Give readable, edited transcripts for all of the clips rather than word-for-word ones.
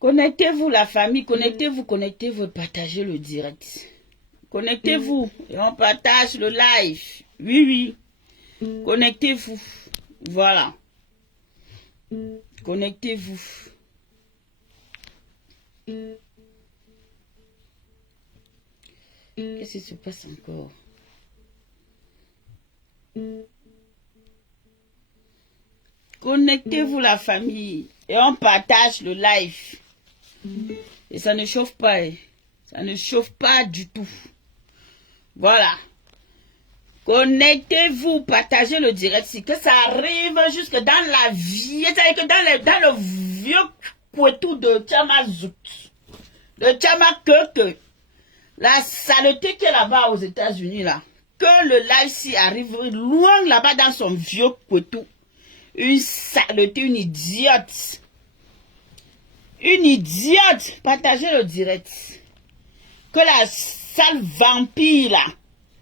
Connectez-vous la famille, connectez-vous, partagez le direct. Connectez-vous et on partage le live. Oui, oui. Connectez-vous. Voilà. Connectez-vous. Qu'est-ce qui se passe encore? Connectez-vous la famille et on partage le live. Et ça ne chauffe pas. Ça ne chauffe pas du tout. Voilà. Connectez-vous, partagez le direct. Si que ça arrive jusque dans la vie. C'est-à-dire que dans le vieux couetou de Tchamazout. De Tchamakeke. La saleté qui est là-bas aux États-Unis là. Que le live s'y arrive loin là-bas dans son vieux couetou. Une saleté, une idiote. Une idiote. Partagez le direct. Que la sale vampire là.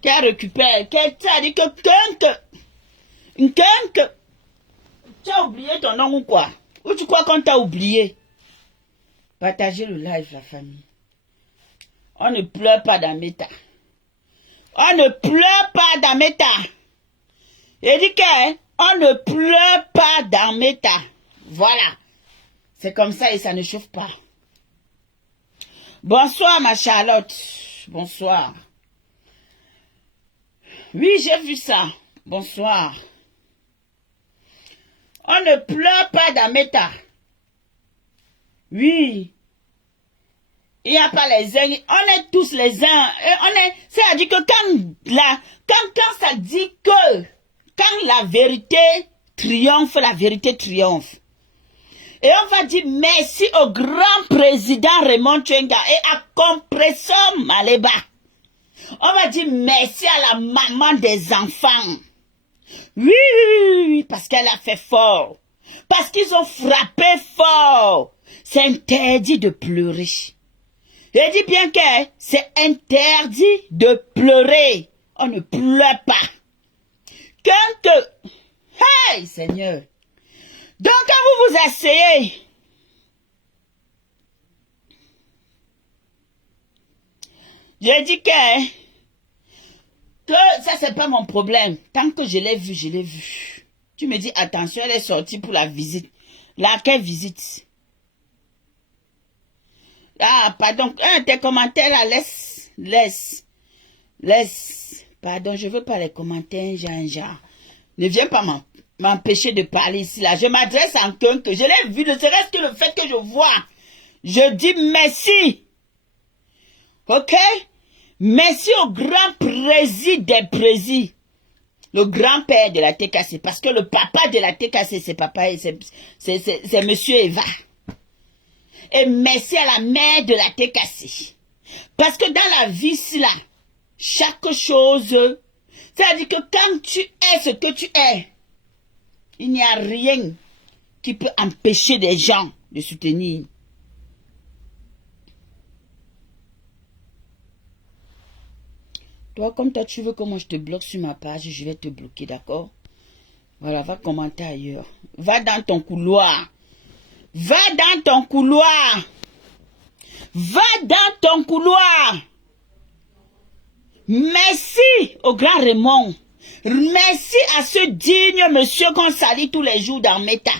Qu'elle récupère. Qu'elle t'a dit que tu as oublié ton nom ou quoi? Ou tu crois qu'on t'a oublié? Partagez le live la famille. On ne pleure pas dans Meta. On ne pleure pas dans Meta. Il dit que on ne pleure pas dans Meta. Voilà. C'est comme ça et ça ne chauffe pas. Bonsoir ma Charlotte. Bonsoir. Oui, j'ai vu ça. Bonsoir. On ne pleure pas dans Meta. Oui. Il n'y a pas les uns. On est tous les uns. C'est-à-dire que quand ça dit que quand la vérité triomphe, la vérité triomphe. Et on va dire merci au grand président Raymond Tchenga et à Compressor Maleba. On va dire merci à la maman des enfants. Oui, parce qu'elle a fait fort. Parce qu'ils ont frappé fort. C'est interdit de pleurer. Je dis bien que c'est interdit de pleurer. On ne pleure pas. Hey Seigneur. Donc quand vous vous asseyez, je dis que ça c'est pas mon problème. Tant que je l'ai vu, je l'ai vu. Tu me dis attention, elle est sortie pour la visite. Laquelle visite? Ah, pardon, tes commentaires là, laisse. Pardon, je veux pas les commentaires, Jean. Ne viens pas m'empêcher de parler ici là. Je m'adresse en que je l'ai vu, ne serait-ce que le fait que je vois. Je dis merci. Ok? Merci au grand président des présidents. Le grand-père de la TKC. Parce que le papa de la TKC, c'est monsieur Eva. Et merci à la mère de la TKC. Parce que dans la vie, là, chaque chose, c'est-à-dire que quand tu es ce que tu es, il n'y a rien qui peut empêcher des gens de soutenir. Toi, comme toi, tu veux que moi je te bloque sur ma page, je vais te bloquer, d'accord? Voilà, va commenter ailleurs. Va dans ton couloir. Va dans ton couloir. Va dans ton couloir. Merci au grand Raymond. Merci à ce digne monsieur qu'on salue tous les jours dans Meta.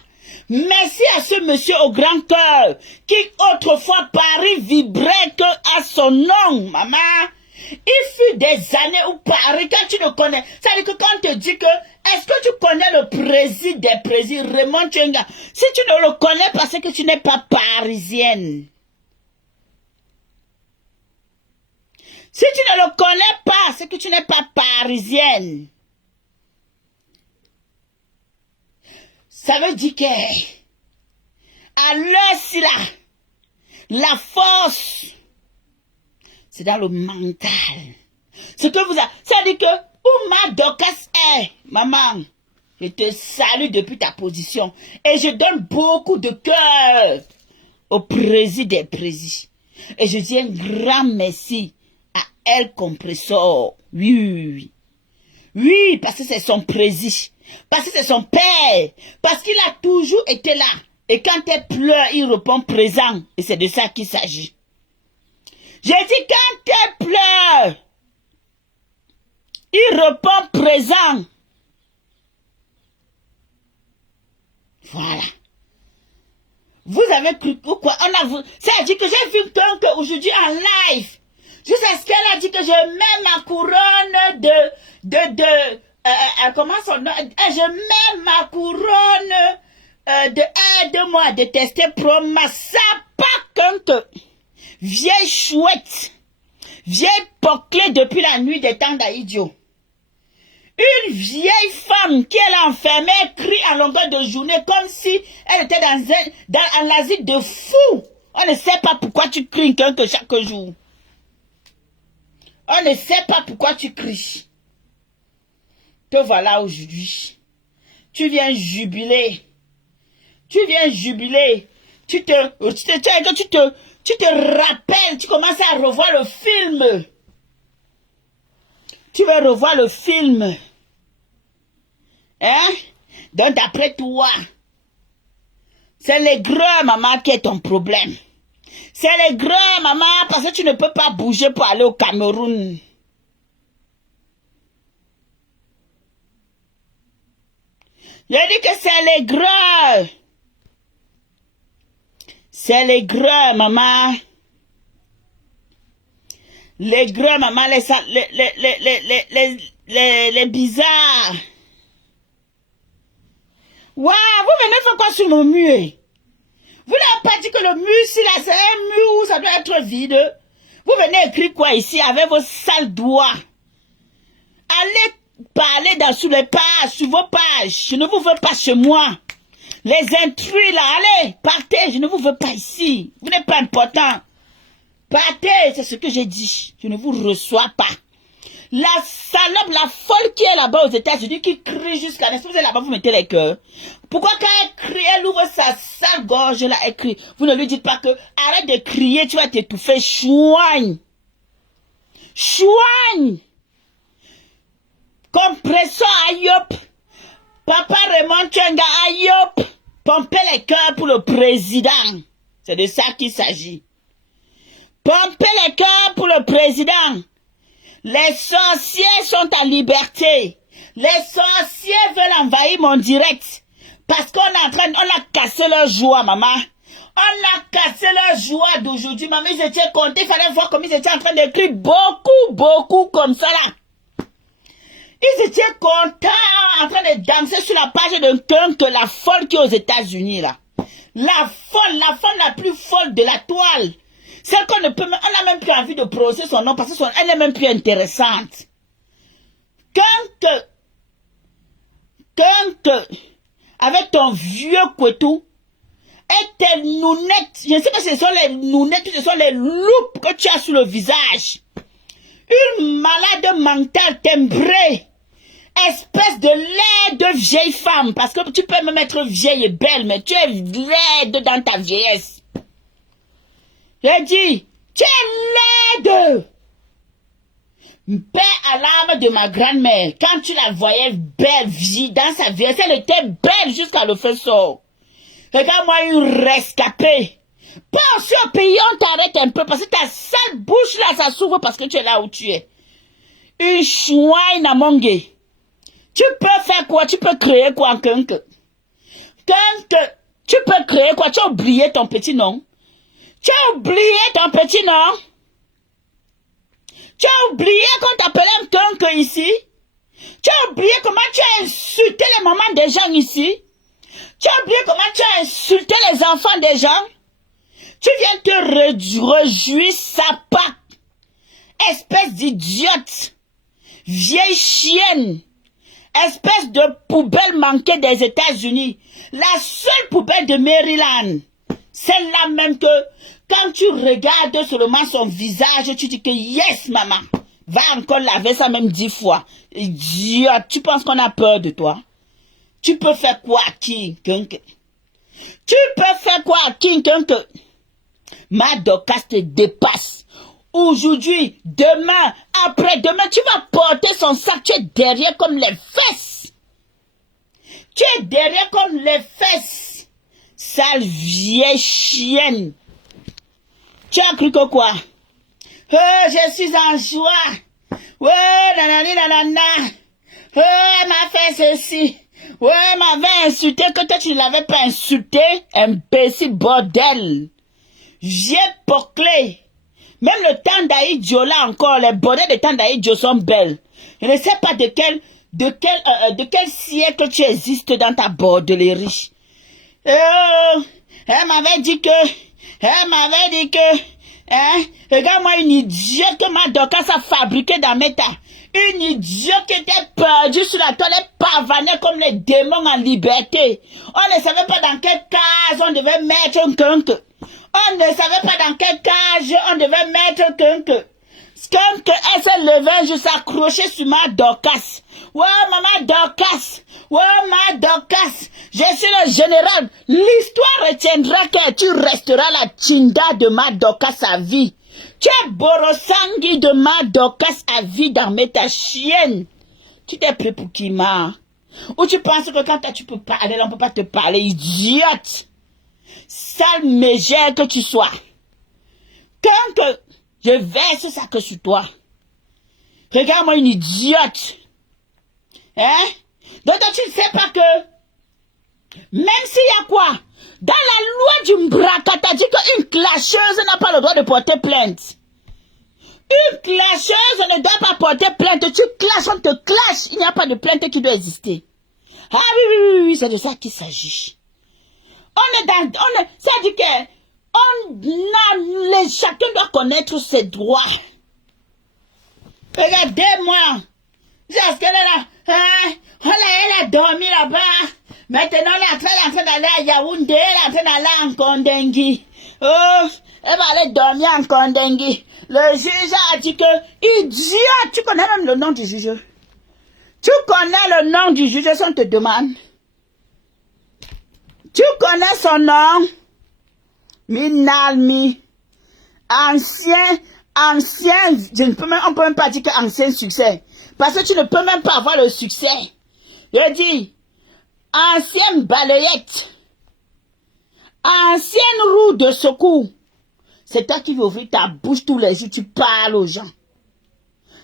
Merci à ce monsieur au grand cœur qui autrefois Paris vibrait que à son nom, maman. Il fut des années où Paris, quand tu le connais, ça veut dire que quand on te dit que, est-ce que tu connais le président des présidents, Raymond Tchenga? Si tu ne le connais pas, c'est que tu n'es pas parisienne. Si tu ne le connais pas, c'est que tu n'es pas parisienne. Ça veut dire que, à l'heure-ci là, la force, c'est dans le mental. Ce que vous avez, c'est-à-dire que, où ma Dorcas est, maman, je te salue depuis ta position. Et je donne beaucoup de cœur au président des présidents. Et je dis un grand merci à El Compressor. Oui. Oui, parce que c'est son président. Parce que c'est son père. Parce qu'il a toujours été là. Et quand elle pleure, il répond présent. Et c'est de ça qu'il s'agit. J'ai dit quand elle pleure, il répond présent. Voilà. Vous avez cru quoi? C'est-à-dire que j'ai vu quelqu'un aujourd'hui en live. Jusqu'à ce qu'elle a dit que je mets ma couronne comment son nom? Je mets ma couronne aide-moi à détester Proma. Ça pas qu'un vieille chouette, vieille poclée depuis la nuit des temps d'Aïdio. Une vieille femme qui est enfermée, crie en longueur de journée comme si elle était dans un asile de fou. On ne sait pas pourquoi tu cries que chaque jour. On ne sait pas pourquoi tu cries. Te voilà aujourd'hui. Tu viens jubiler. Tu viens jubiler. Tu te rappelles, tu commences à revoir le film. Tu veux revoir le film. Hein? Donc d'après toi, c'est les gros, maman, qui est ton problème. C'est les gros, maman, parce que tu ne peux pas bouger pour aller au Cameroun. J'ai dit que c'est les gros. C'est les gros, maman. Les gros, maman, les bizarres. Waouh, vous venez faire quoi sur mon mur? Vous n'avez pas dit que le mur, si là, c'est un mur où ça doit être vide. Vous venez écrire quoi ici avec vos sales doigts? Allez parler sous les pages, sur vos pages. Je ne vous veux pas chez moi. Les intrus là, allez, partez, je ne vous veux pas ici. Vous n'êtes pas important. Partez, c'est ce que j'ai dit. Je ne vous reçois pas. La salope, la folle qui est là-bas aux États-Unis, qui crie jusqu'à l'instant, vous êtes là-bas, vous mettez les cœurs. Pourquoi quand elle crie, elle ouvre sa sale gorge là, elle crie. Vous ne lui dites pas que arrête de crier, tu vas t'étouffer. Chouigne. Chouigne. Compresseur Ayop. Papa Raymond Tchenga Ayop. Pompez les cœurs pour le président. C'est de ça qu'il s'agit. Pompez les cœurs pour le président. Les sorciers sont en liberté. Les sorciers veulent envahir mon direct. Parce qu'on est en train, on a cassé leur joie, maman. On a cassé leur joie d'aujourd'hui. Maman, ils étaient contents. Il fallait voir comme ils étaient en train d'écrire beaucoup comme ça là. Ils étaient contents en train de danser sur la page de que la folle qui est aux États-Unis là. La folle la plus folle de la toile. Celle qu'on ne peut même, on n'a même plus envie de prononcer son nom parce qu'elle n'est même plus intéressante. Quand avec ton vieux couetou et tes nounettes, je ne sais pas si ce sont les nounettes ou ce sont les loupes que tu as sur le visage. Une malade mentale timbrée, espèce de laide vieille femme, parce que tu peux même être vieille et belle, mais tu es laide dans ta vieillesse. J'ai dit, tu es laide. Paix à l'âme de ma grand-mère, quand tu la voyais belle, vie dans sa vieillesse, elle était belle jusqu'à le faisceau. Regarde-moi une rescapée. Pense au pays, on t'arrête un peu, parce que ta sale bouche là, ça s'ouvre parce que tu es là où tu es. Une chouine à monguer. Tu peux faire quoi? Tu peux créer quoi, Kenke? Tu peux créer quoi? Tu as oublié ton petit nom? Tu as oublié ton petit nom? Tu as oublié qu'on t'appelait Kenke ici? Tu as oublié comment tu as insulté les mamans des gens ici? Tu as oublié comment tu as insulté les enfants des gens? Tu viens te réjouir sapa. Espèce d'idiote. Vieille chienne. Espèce de poubelle manquée des États-Unis. La seule poubelle de Maryland. Celle-là même que quand tu regardes seulement son visage, tu dis que yes maman. Va encore laver ça même 10 fois. Idiote. Tu penses qu'on a peur de toi? Tu peux faire quoi à qui? Tu peux faire quoi à qui? Ma Dorcas te dépasse. Aujourd'hui, demain, après-demain, tu vas porter son sac. Tu es derrière comme les fesses. Tu es derrière comme les fesses. Sale vieille chienne. Tu as cru que quoi? Oh, je suis en joie. Ouais, nanani, nanana. Oh, elle m'a fait ceci. Ouais, elle m'avait insulté que toi tu ne l'avais pas insulté. Imbécile bordel. J'ai poclé. Même le Tandaïdjo là encore, les bordels de Tandaïdjo sont belles. Je ne sais pas de quel siècle tu existes dans ta bordellerie. Elle m'avait dit que, hein, regarde-moi une idiote que ma Dorcas a fabriquée dans mes tas. Une idiote qui était perdue sur la toilette, pavanée comme les démons en liberté. On ne savait pas dans quelle case on devait mettre un skunk. On ne savait pas dans quelle cage on devait mettre un skunk. Skunk, elle s'est levée, je s'accrochais sur ma Dorcas. Ouais, maman Dorcas. Ouais, ma Dorcas. Je suis le général. L'histoire retiendra que tu resteras la Tinda de ma Dorcas à vie. Tu es Borosangui de ma Dorcas à vie dans ta chienne. Tu t'es pris pour qui, ma? Ou tu penses que quand tu peux parler, on ne peut pas te parler, idiote? Sale mégère que tu sois. Quand je verse ça que sur toi. Regarde-moi une idiote. Hein? Donc tu ne sais pas que même s'il y a quoi? Dans la loi du Mbraka, t'as dit qu'une clasheuse n'a pas le droit de porter plainte. Une clasheuse ne doit pas porter plainte. Tu clashes, on te clash. Il n'y a pas de plainte qui doit exister. Ah oui, c'est de ça qu'il s'agit. Ça dit que chacun doit connaître ses droits. Regardez-moi. Parce qu'elle est là, elle a dormi là-bas. Maintenant, elle est en train d'aller à Yaoundé, elle est en train d'aller en Kondengui. Oh, elle va aller dormir en Kondengui. Le juge a dit que, idiot, tu connais même le nom du juge. Tu connais le nom du juge, si on te demande. Tu connais son nom? Minalmi. Ancien, on peut même pas dire que ancien succès. Parce que tu ne peux même pas avoir le succès. Je dis, ancienne balayette. Ancienne roue de secours. C'est toi qui veux ouvrir ta bouche tous les jours, tu parles aux gens.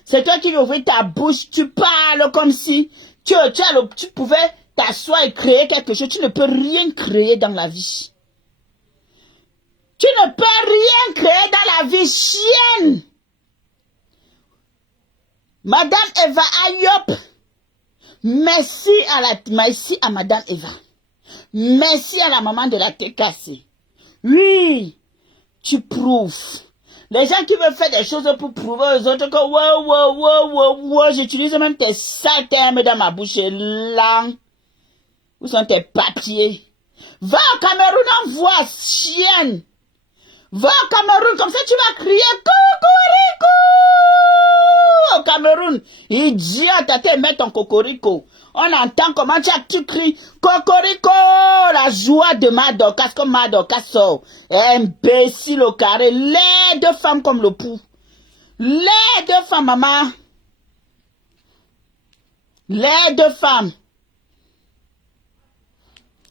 C'est toi qui veux ouvrir ta bouche, tu parles comme si tu pouvais t'asseoir et créer quelque chose. Tu ne peux rien créer dans la vie. Tu ne peux rien créer dans la vie, chienne. Madame Eva Ayop, merci à Madame Eva. Merci à la maman de la TKC. Oui, tu prouves. Les gens qui veulent faire des choses pour prouver aux autres que j'utilise même tes sales termes dans ma bouche là. Où sont tes papiers? Va au Cameroun, envoie, chienne. Va au Cameroun, comme ça tu vas crier cocorico au Cameroun. Idiote, à te mettre ton cocorico. On entend comment tu cries cocorico, la joie de ma Dorcas, comme ma Dorcas sort. Imbécile au carré, les deux femmes comme le pou. Les deux femmes, maman. Les deux femmes.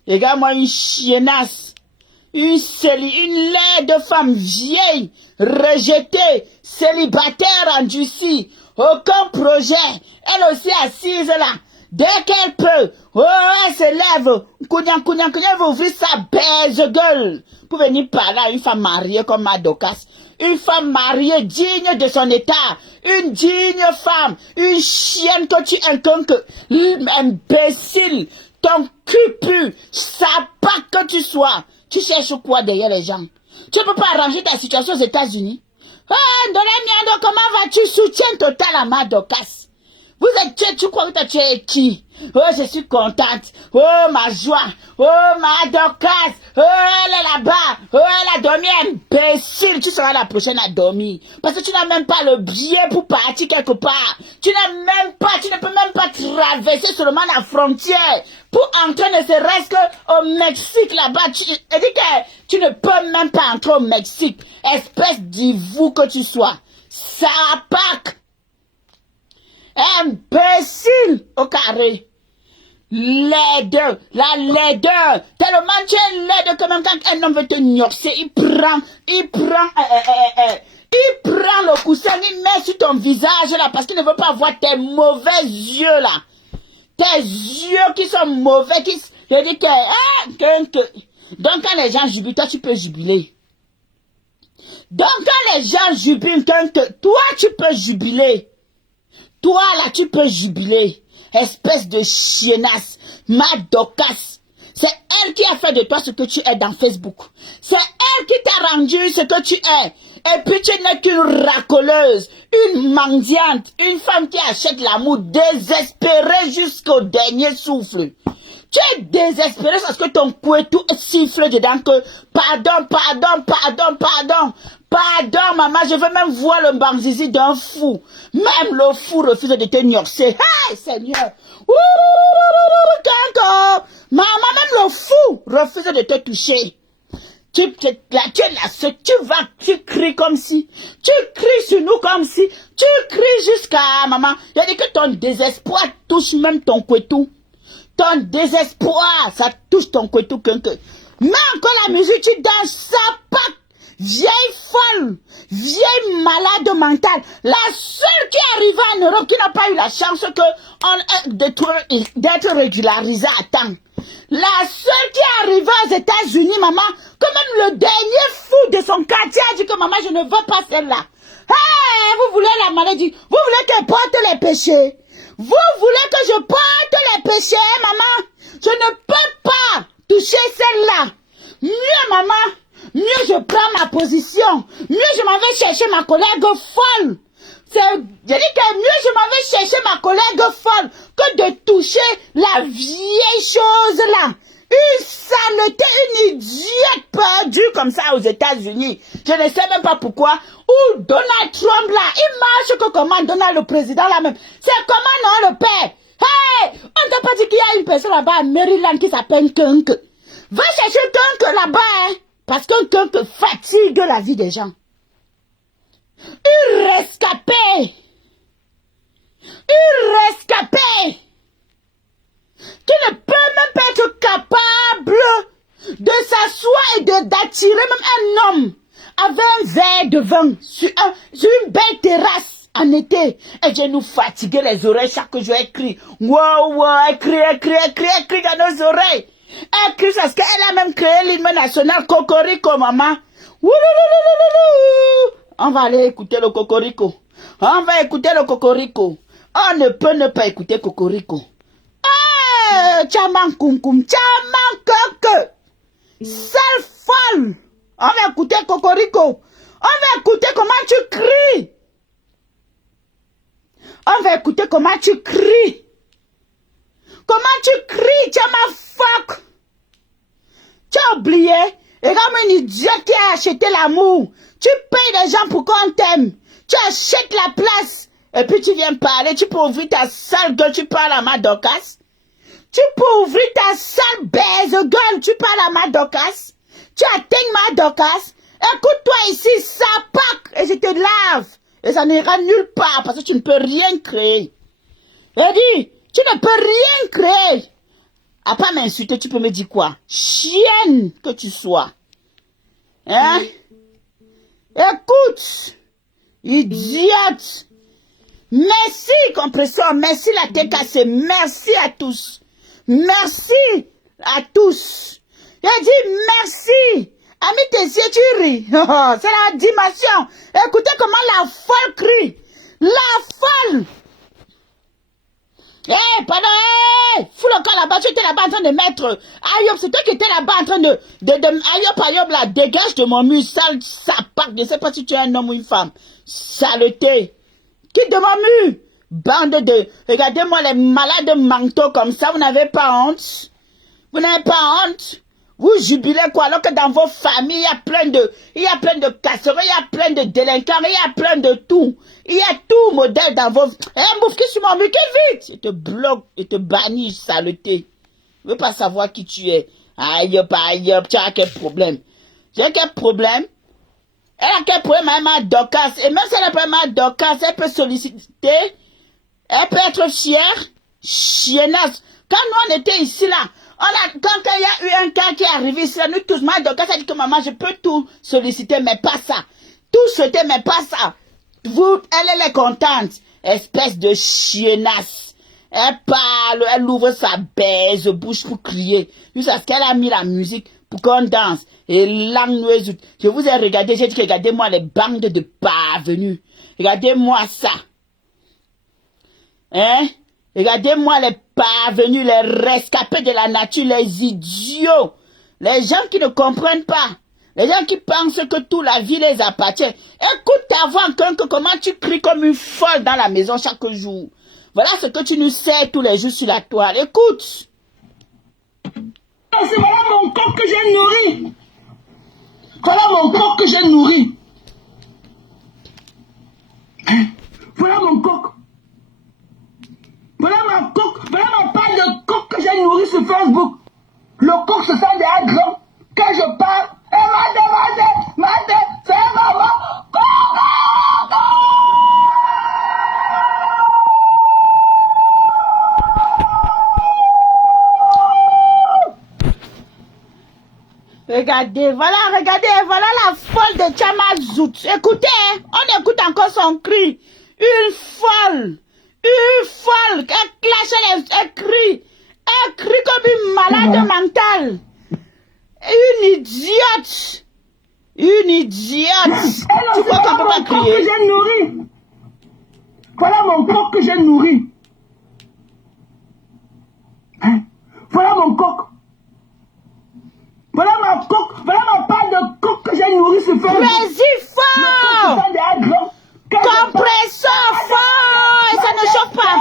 Regarde-moi une chiennasse. Une laide femme vieille, rejetée, célibataire endurcie, aucun projet, elle aussi assise là, dès qu'elle peut, oh, elle se lève, elle va ouvrir sa baise gueule, pour venir parler à une femme mariée comme ma Dorcas, une femme mariée digne de son état, une digne femme, une chienne que tu inconques, imbécile, ton cul pue, sapac que tu sois. Tu cherches quoi derrière les gens? Tu ne peux pas arranger ta situation aux États-Unis? Ah, Ndolemiando, comment vas-tu? Soutien total à ma Dorcas. Vous êtes, tu crois que tu es qui? Oh, je suis contente. Oh, ma joie. Oh, ma Dorcas. Oh, elle est là-bas. Oh, elle a dormi, imbécile. Tu seras la prochaine à dormir. Parce que tu n'as même pas le billet pour partir quelque part. Tu ne peux même pas traverser seulement la frontière pour entrer ne serait-ce qu'au Mexique là-bas. Tu ne peux même pas entrer au Mexique. Espèce d'ivou que tu sois. Sapac. Imbécile au carré. Laideur, la laideur. Tellement tu es laide que même quand un homme veut te gnorcer, il prend le coussin, il met sur ton visage là parce qu'il ne veut pas voir tes mauvais yeux là. Tes yeux qui sont mauvais, je dis donc quand les gens jubilent, toi tu peux jubiler. Donc quand les gens jubilent, toi tu peux jubiler. Toi là tu peux jubiler. Espèce de chiennasse, Madokas. C'est elle qui a fait de toi ce que tu es dans Facebook. C'est elle qui t'a rendu ce que tu es. Et puis tu n'es qu'une racoleuse, une mendiante, une femme qui achète l'amour désespérée jusqu'au dernier souffle. Tu es désespéré parce que ton couetou siffle dedans que pardon, maman, je veux même voir le banzizi d'un fou. Même le fou refuse de te gnorcer. Hey, Seigneur. Maman, même le fou refuse de te toucher. Tu es la seule, tu cries comme si, tu cries sur nous comme si, tu cries jusqu'à maman. Il a dit que ton désespoir touche même ton couetou. Ton désespoir, ça touche ton couetou. Mais encore la musique, tu danses, ça patte. Vieille folle, vieille malade mentale. La seule qui est arrivée en Europe qui n'a pas eu la chance d'être régularisée à temps. La seule qui est arrivée aux États-Unis, maman, que même le dernier fou de son quartier a dit que maman, je ne veux pas celle-là. Hey, vous voulez la maladie, vous voulez qu'elle porte les péchés. Vous voulez que je porte les péchés, maman. Je ne peux pas toucher celle-là. Mieux, maman, mieux je prends ma position. Mieux je m'en vais chercher ma collègue folle. Je dis que mieux je m'en vais chercher ma collègue folle que de toucher la vieille chose là. Une saleté, une idiote perdue comme ça aux États-Unis. Je ne sais même pas pourquoi. Ou Donald Trump là, il marche que comment Donald le président là même. C'est comment non le père. Hey, on t'a pas dit qu'il y a une personne là-bas à Maryland qui s'appelle Kunk. Va chercher Kunk là-bas, hein, parce qu'un Kunk fatigue la vie des gens. Une rescapée. Qui ne peut même pas être capable de s'asseoir et d'attirer même un homme avec un verre de vin sur une belle terrasse en été. Et je nous fatiguer les oreilles chaque jour. Elle crie. Wow, elle crie dans nos oreilles. Elle crie parce qu'elle a même créé l'hymne national Cocorico, maman. On va aller écouter le Cocorico. On va écouter le Cocorico. On ne peut ne pas écouter Cocorico. Tchaman koum, tchaman keke. Sale folle. On va écouter Cocorico. On va écouter comment tu cries. On va écouter comment tu cries. Comment tu cries, tchaman fuck. Tu as oublié. Et comme une idiote qui a acheté l'amour. Tu payes des gens pour qu'on t'aime. Tu achètes la place. Et puis tu viens parler. Tu peux ouvrir ta sale gueule. Tu parles à Madokas. Tu peux ouvrir ta sale baise gueule. Tu parles à Madokas. Tu atteignes Madokas. Écoute-toi ici, ça pack. Et je te lave. Et ça n'ira nulle part. Parce que tu ne peux rien créer. Et dis, tu ne peux rien créer. À pas m'insulter, tu peux me dire quoi? Chienne que tu sois. Hein? Écoute. Idiote. Merci, compresseur. Merci la tête cassée. Merci à tous. Merci à tous. J'ai dit merci. Ami Tessier, tu ris. C'est la dimension. Écoutez comment la folle crie. La folle. Pardon, fous le corps là-bas, tu étais là-bas en train de mettre Ayop, c'est toi qui étais là-bas en train de Ayop, là, dégage de mon mur, sale sapac, je ne sais pas si tu es un homme ou une femme, saleté, quitte de mon mur, bande de, regardez-moi les malades manteaux comme ça, vous n'avez pas honte, vous jubilez quoi, alors que dans vos familles, il y a plein de casseroles, il y a plein de délinquants, il y a plein de tout. Il y a tout modèle dans vos... mouf qui sur mon mur, quel vite. Je te bloque et te bannis, saleté. Je veux pas savoir qui tu es. Aïe, tu as quel problème? J'ai quel problème? Elle a quel problème avec ma Dorcas? Et même si elle a pas ma Dorcas, elle peut solliciter. Elle peut être fière. Chiennasse. Quand nous on était ici là, quand il y a eu un cas qui est arrivé ici là, nous tous, ma Dorcas a dit que maman, je peux tout solliciter, mais pas ça. Tout souhaiter, mais pas ça. Elle est contente. Espèce de chiennasse. Elle parle, elle ouvre sa baise, bouche pour crier. Jusqu'à ce qu'elle a mis la musique pour qu'on danse. Et langue, je vous ai regardé, j'ai dit que regardez-moi les bandes de parvenus. Regardez-moi ça. Hein? Regardez-moi les parvenus, les rescapés de la nature, les idiots. Les gens qui ne comprennent pas. Les gens qui pensent que toute la vie les appartient. Écoute ta voix, comment tu cries comme une folle dans la maison chaque jour. Voilà ce que tu nous sais tous les jours sur la toile. Écoute. Voilà mon coq que j'ai nourri. Voilà mon coq que j'ai nourri. Voilà mon coq. Voilà ma coq. Voilà ma part de coq que j'ai nourri sur Facebook. Le coq se sent déjà grand. Quand je parle, c'est maman. Regardez, voilà la folle de Chamazout. Écoutez, on écoute encore son cri. Une folle, elle clash, elle crie comme une malade mentale. Une idiote. Tu crois qu'on peut pas crier? Que j'ai nourri. Voilà mon coq que j'ai nourri. Hein? Voilà mon coq. Voilà ma coque, voilà ma part de coque que j'ai nourri sur Facebook. Vas-y fort! Compresseur fort! Et ça ne chauffe pas.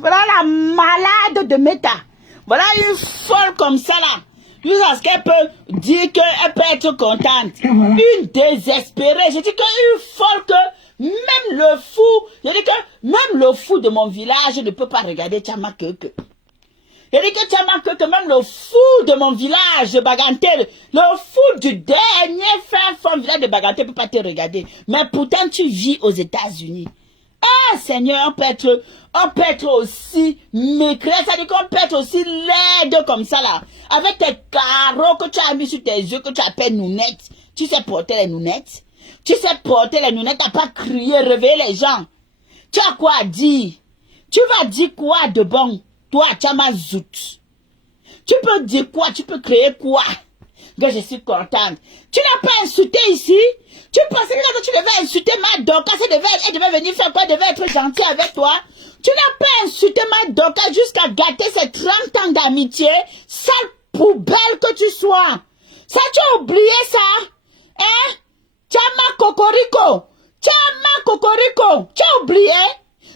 Voilà la malade de Meta. Voilà une folle comme ça là. Jusqu'à ce qu'elle peut dire qu'elle peut être contente. Une désespérée. Je dis qu'une folle que même le fou, je dis que même le fou de mon village ne peut pas regarder Tchama Keke. Je dis que Tchama Keke, même le fou de mon village de Baganté, le fou du dernier fin village de Baganté ne peut pas te regarder. Mais pourtant tu vis aux États-Unis. Ah Seigneur, on peut être aussi mécréant, c'est-à-dire qu'on peut être aussi laide comme ça là. Avec tes carreaux que tu as mis sur tes yeux, que tu appelles nounettes. Tu sais porter les nounettes? Tu sais porter les nounettes, t'as pas crié, réveiller les gens. Tu as quoi à dire? Tu vas dire quoi de bon? Toi, Chamazout. Tu peux dire quoi? Tu peux créer quoi? Que je suis contente. Tu n'as pas insulté ici? Tu pensais que tu devais insulter ma Dorcas, elle devait venir faire quoi? Elle devait être gentille avec toi? Tu n'as pas insulté ma Dorcas jusqu'à gâter ces 30 ans d'amitié? Sale poubelle que tu sois. Ça, tu as oublié ça? Hein? Chama Cocorico. Tu as oublié?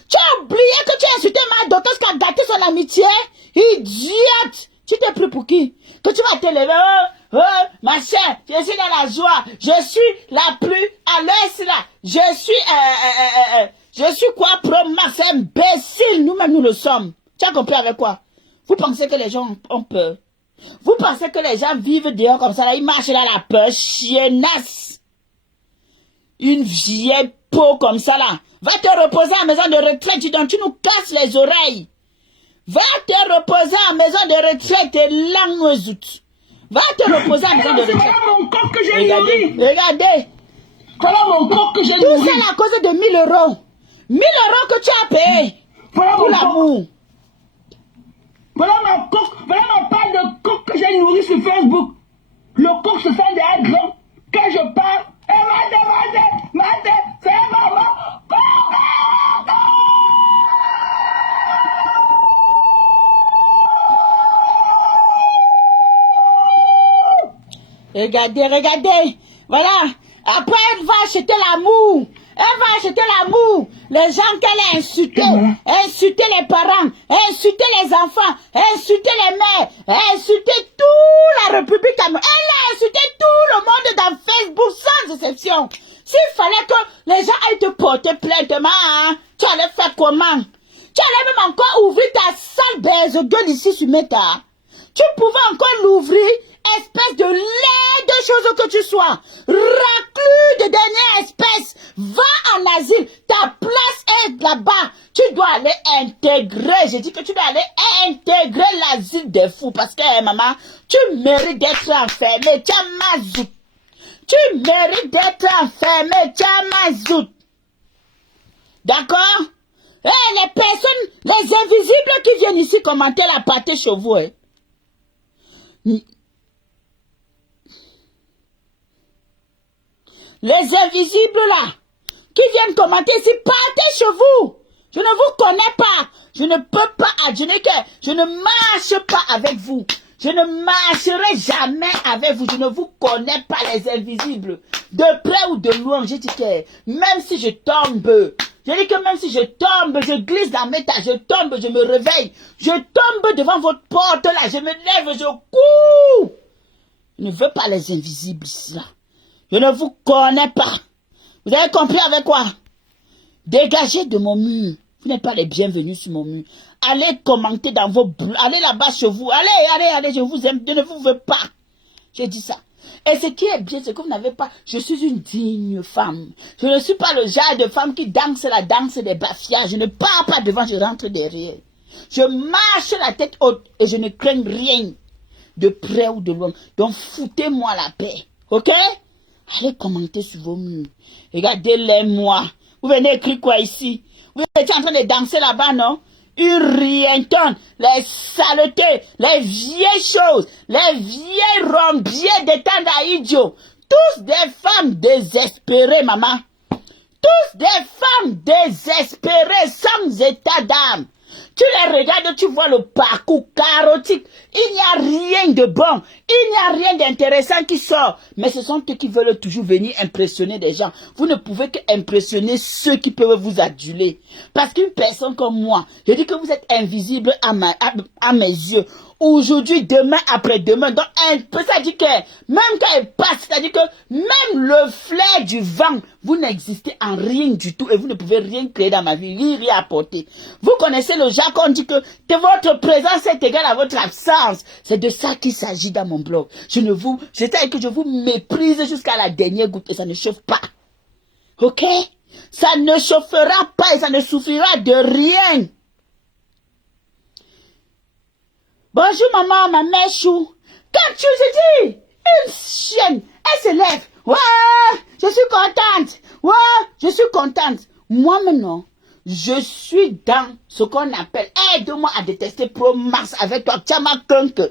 Tu as oublié que tu as insulté ma Dorcas qui a gâté son amitié? Idiote! Tu t'es pris pour qui? Que tu vas te lever, ma chère, je suis dans la joie, je suis la plus à l'aise là, je suis quoi, pro-max, imbécile, nous-mêmes nous le sommes. Tu as compris avec quoi? Vous pensez que les gens ont peur? Vous pensez que les gens vivent dehors comme ça là, ils marchent là la peur, chiennasse. Une vieille peau comme ça là, va te reposer à la maison de retraite, donc tu nous casses les oreilles. Va te reposer en maison de retraite et langue. Va te reposer en maison de retraite. Voilà mon coq que j'ai nourri. Regardez. Voilà mon coq que j'ai nourri. Tout ça à cause de 1000 euros. 1000 euros que tu as payé. Voilà pour l'amour. Voilà ma part de coq que j'ai nourri sur Facebook. Le coq se sent déjà grand. Quand je parle, c'est maman. Regardez. Voilà. Après, elle va acheter l'amour. Les gens qu'elle a insultés. Insulter les parents. Insulter les enfants. Insulter les mères. Insulter toute la République. Elle a insulté tout le monde dans Facebook sans exception. S'il fallait que les gens aillent te porter plainte, tu allais faire comment? Tu allais même encore ouvrir ta sale baise gueule ici sur Meta. Tu pouvais encore l'ouvrir espèce de laid de choses que tu sois, raclus de dernière espèce, va en asile, ta place est là-bas, tu dois aller intégrer, j'ai dit que tu dois aller intégrer l'asile des fous, parce que maman, tu mérites d'être enfermé, tu as mazout, tu mérites d'être enfermé, tu as mazout, d'accord? Les personnes, les invisibles qui viennent ici commenter la pâté chez vous, hein. Les invisibles là, qui viennent commenter ici, partez chez vous. Je ne vous connais pas. Je ne peux pas adjurer que je ne marche pas avec vous. Je ne marcherai jamais avec vous. Je ne vous connais pas, les invisibles. De près ou de loin, j'ai dit que même si je tombe, j'ai dit que même si je tombe, je glisse dans mes tas, je tombe, je me réveille. Je tombe devant votre porte là, je me lève, je cours. Je ne veux pas les invisibles ici là. Je ne vous connais pas. Vous avez compris avec quoi? Dégagez de mon mur. Vous n'êtes pas les bienvenus sur mon mur. Allez commenter dans vos... Allez là-bas chez vous. Allez, je vous aime. Je ne vous veux pas. J'ai dit ça. Et ce qui est bien, c'est que vous n'avez pas... Je suis une digne femme. Je ne suis pas le genre de femme qui danse la danse des bafias. Je ne pars pas devant, je rentre derrière. Je marche la tête haute et je ne crains rien. De près ou de loin. Donc foutez-moi la paix. Ok? Allez commenter sur vos murs. Regardez-les moi. Vous venez écrire quoi ici? Vous êtes en train de danser là-bas, non? Une rientonne, les saletés, les vieilles choses, les vieilles rombiers d'étendre à idiot. Tous des femmes désespérées, maman. Tous des femmes désespérées, sans état d'âme. Tu les regardes, tu vois le parcours chaotique. Il n'y a rien de bon. Il n'y a rien d'intéressant qui sort. Mais ce sont eux qui veulent toujours venir impressionner des gens. Vous ne pouvez qu'impressionner ceux qui peuvent vous aduler. Parce qu'une personne comme moi, je dis que vous êtes invisible à mes yeux. Aujourd'hui, demain, après-demain. Donc, un peu, ça dit que même quand elle passe, c'est-à-dire que même le flair du vent, vous n'existez en rien du tout et vous ne pouvez rien créer dans ma vie, rien apporter. Vous connaissez le genre qu'on dit que votre présence est égale à votre absence. C'est de ça qu'il s'agit dans mon blog. C'est-à-dire que je vous méprise jusqu'à la dernière goutte et ça ne chauffe pas. Ok? Ça ne chauffera pas et ça ne souffrira de rien. Bonjour maman, ma mère chou. Quand tu te dis, une chienne, elle se lève. Ouais, je suis contente. Ouais, je suis contente. Moi maintenant, je suis dans ce qu'on appelle, aide-moi à détester Pro Max avec toi. Tchamakonke.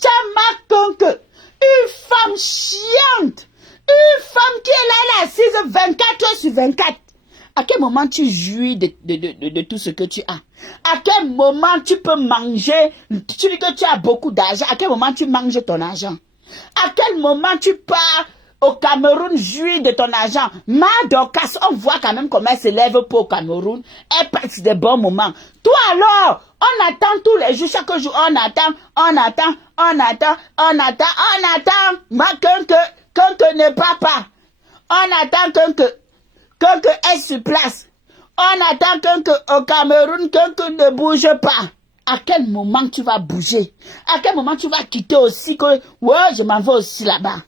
Tchamakonke. Une femme chiante. Une femme qui est là, assise 24 heures sur 24. À quel moment tu jouis de tout ce que tu as? À quel moment tu peux manger? Tu dis que tu as beaucoup d'argent. À quel moment tu manges ton argent? À quel moment tu pars au Cameroun jouir de ton argent? Ma Dorcas, on voit quand même comment elle se lève pour au Cameroun. Elle passe des bons moments. Toi alors, on attend tous les jours, chaque jour, on attend. Ma que ne part pas. On attend que est sur place. On attend au Cameroun que ne bouge pas. À quel moment tu vas bouger? À quel moment tu vas quitter aussi que ouais, je m'en vais aussi là-bas.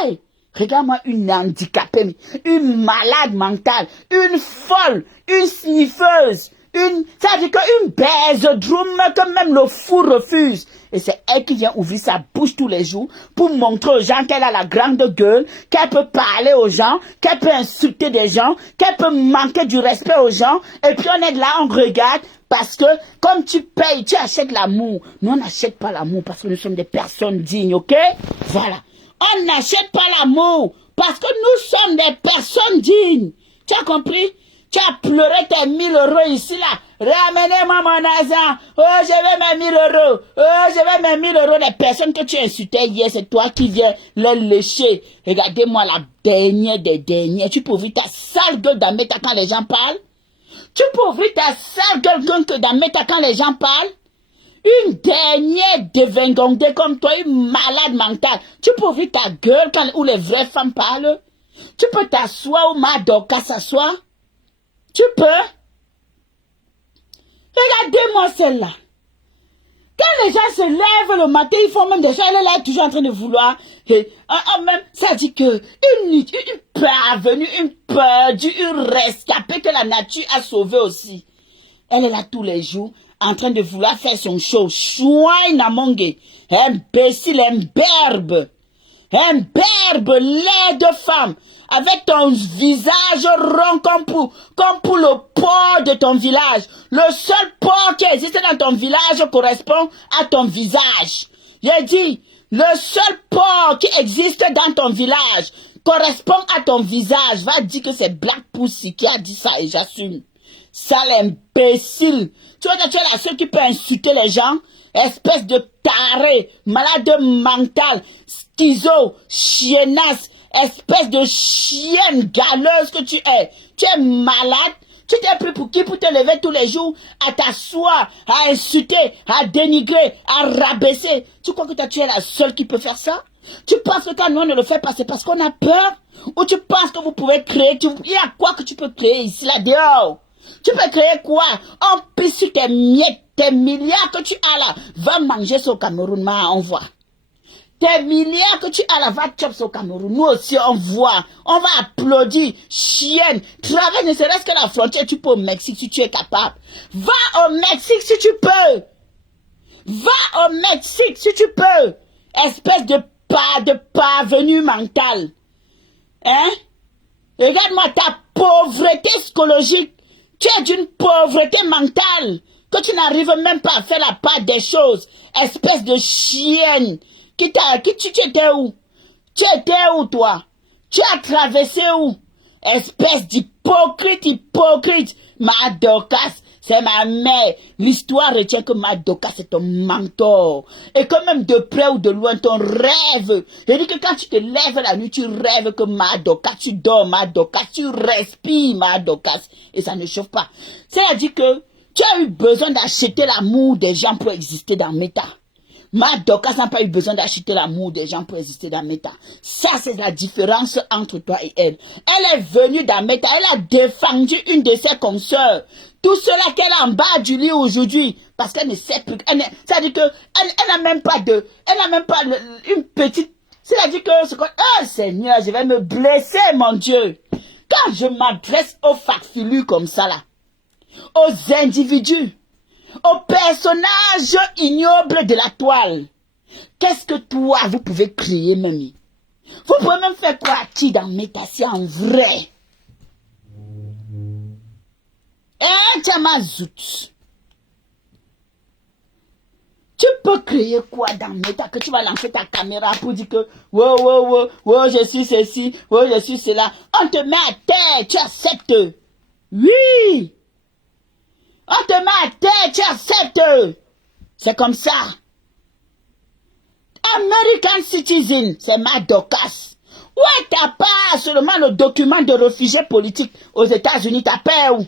Hey! Regarde-moi une handicapée, une malade mentale, une folle, une sniffeuse, ça veut dire qu'une baise drum que même le fou refuse. Et c'est elle qui vient ouvrir sa bouche tous les jours pour montrer aux gens qu'elle a la grande gueule, qu'elle peut parler aux gens, qu'elle peut insulter des gens, qu'elle peut manquer du respect aux gens. Et puis on est là, on regarde parce que comme tu payes, tu achètes l'amour. Nous, on n'achète pas l'amour parce que nous sommes des personnes dignes, ok? Voilà. On n'achète pas l'amour parce que nous sommes des personnes dignes. Tu as compris? Tu as pleuré tes 1000 € ici, là. Ramenez-moi mon argent. Oh, je veux mes 1000 €. Oh, je veux mes 1000 € des personnes que tu insultais hier. C'est toi qui viens les lécher. Regardez-moi la dernière des dernières. Tu peux ouvrir ta sale gueule dans Meta quand les gens parlent? Tu peux ouvrir ta sale gueule dans Meta quand les gens parlent? Une dernière dévingondée comme toi, une malade mentale. Tu peux ouvrir ta gueule où les vraies femmes parlent? Tu peux t'asseoir où ma Dorcas s'assoit? Tu peux? Regardez-moi celle-là. Quand les gens se lèvent le matin, ils font même des choses, elle est là toujours en train de vouloir. Et, même, ça dit que une parvenue, une perdue, une rescapée que la nature a sauvée aussi. Elle est là tous les jours en train de vouloir faire son show. Chouine à mongue. Imbécile, imberbe. Imberbe, laid de femme. Avec ton visage rond comme pour le port de ton village. Le seul port qui existe dans ton village correspond à ton visage. J'ai dit, le seul port qui existe dans ton village correspond à ton visage. Va dire que c'est Black Pussy qui a dit ça et j'assume. Sale imbécile. Tu vois que tu es la seule qui peut insulter les gens. Espèce de taré, malade mental, schizo, chiennasse, espèce de chienne galeuse que tu es. Tu es malade. Tu t'es pris pour qui? Pour te lever tous les jours, à t'asseoir, à insulter, à dénigrer, à rabaisser. Tu crois que tu es la seule qui peut faire ça? Tu penses que quand nous on ne le fait pas, c'est parce qu'on a peur? Ou tu penses que vous pouvez créer? Il y a quoi que tu peux créer ici, là, dehors? Tu peux créer quoi? On pisse sur tes miettes, tes milliards que tu as là. Va manger ça au Cameroun, on voit. Tes milliards que tu as là, va chop ça au Cameroun. Nous aussi, on voit. On va applaudir. Chienne. Traverse ne serait-ce que la frontière, tu peux au Mexique si tu es capable. Va au Mexique si tu peux. Va au Mexique si tu peux. Espèce de parvenu mental. Hein? Regarde-moi ta pauvreté psychologique. Tu es d'une pauvreté mentale que tu n'arrives même pas à faire la part des choses. Espèce de chienne. Tu étais où? Tu étais où, toi? Tu as traversé où? Espèce d'hypocrite. Ma Dorcas, c'est ma mère. L'histoire retient que ma Dorcas, c'est ton mentor. Et que même de près ou de loin, ton rêve. Je dis que quand tu te lèves la nuit, tu rêves que ma Dorcas, tu dors, ma Dorcas, tu respires, ma Dorcas. Et ça ne chauffe pas. C'est-à-dire que tu as eu besoin d'acheter l'amour des gens pour exister dans Meta. Ma Dorcas n'a pas eu besoin d'acheter l'amour des gens pour exister dans Meta. Ça, c'est la différence entre toi et elle. Elle est venue dans Meta. Elle a défendu une de ses consoeurs. Tout cela qu'elle a en bas du lit aujourd'hui. Parce qu'elle ne sait plus. C'est-à-dire que elle n'a même pas une petite. C'est-à-dire que oh Seigneur, je vais me blesser, mon Dieu. Quand je m'adresse aux farfelus comme ça là, aux individus, aux personnages ignobles de la toile. Qu'est-ce que toi, vous pouvez créer, mamie? Vous pouvez même faire partie dans Métassia en vrai. Tchamazout. Tu peux créer quoi dans Meta que tu vas lancer ta caméra pour dire que wow, je suis ceci, wow, je suis cela. On te met à terre, tu acceptes. Oui. On te met à terre, tu acceptes. C'est comme ça. American citizen, c'est ma Dorcas. Où est ta part seulement le document de réfugié politique aux États-Unis, ta part où?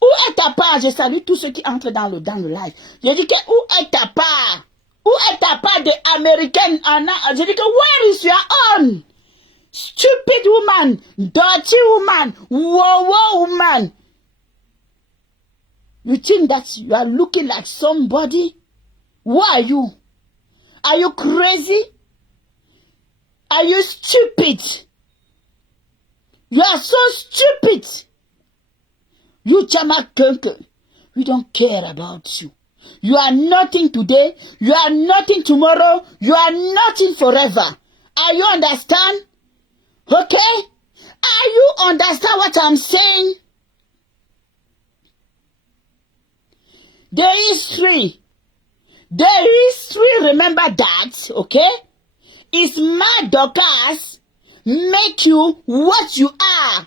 Où est ta part? Je salue tous ceux qui entrent dans le live. Je dis que où est ta part? Où est ta part de américaine? Je dis que where is your own? Stupid woman, dirty woman, wow woman. You think that you are looking like somebody? Who are you? Are you crazy? Are you stupid? You are so stupid. You Chama Kunke. We don't care about you. You are nothing today. You are nothing tomorrow. You are nothing forever. Are you understand? Okay? Are you understand what I'm saying? The history, remember that, okay? It's my Dorcas make you what you are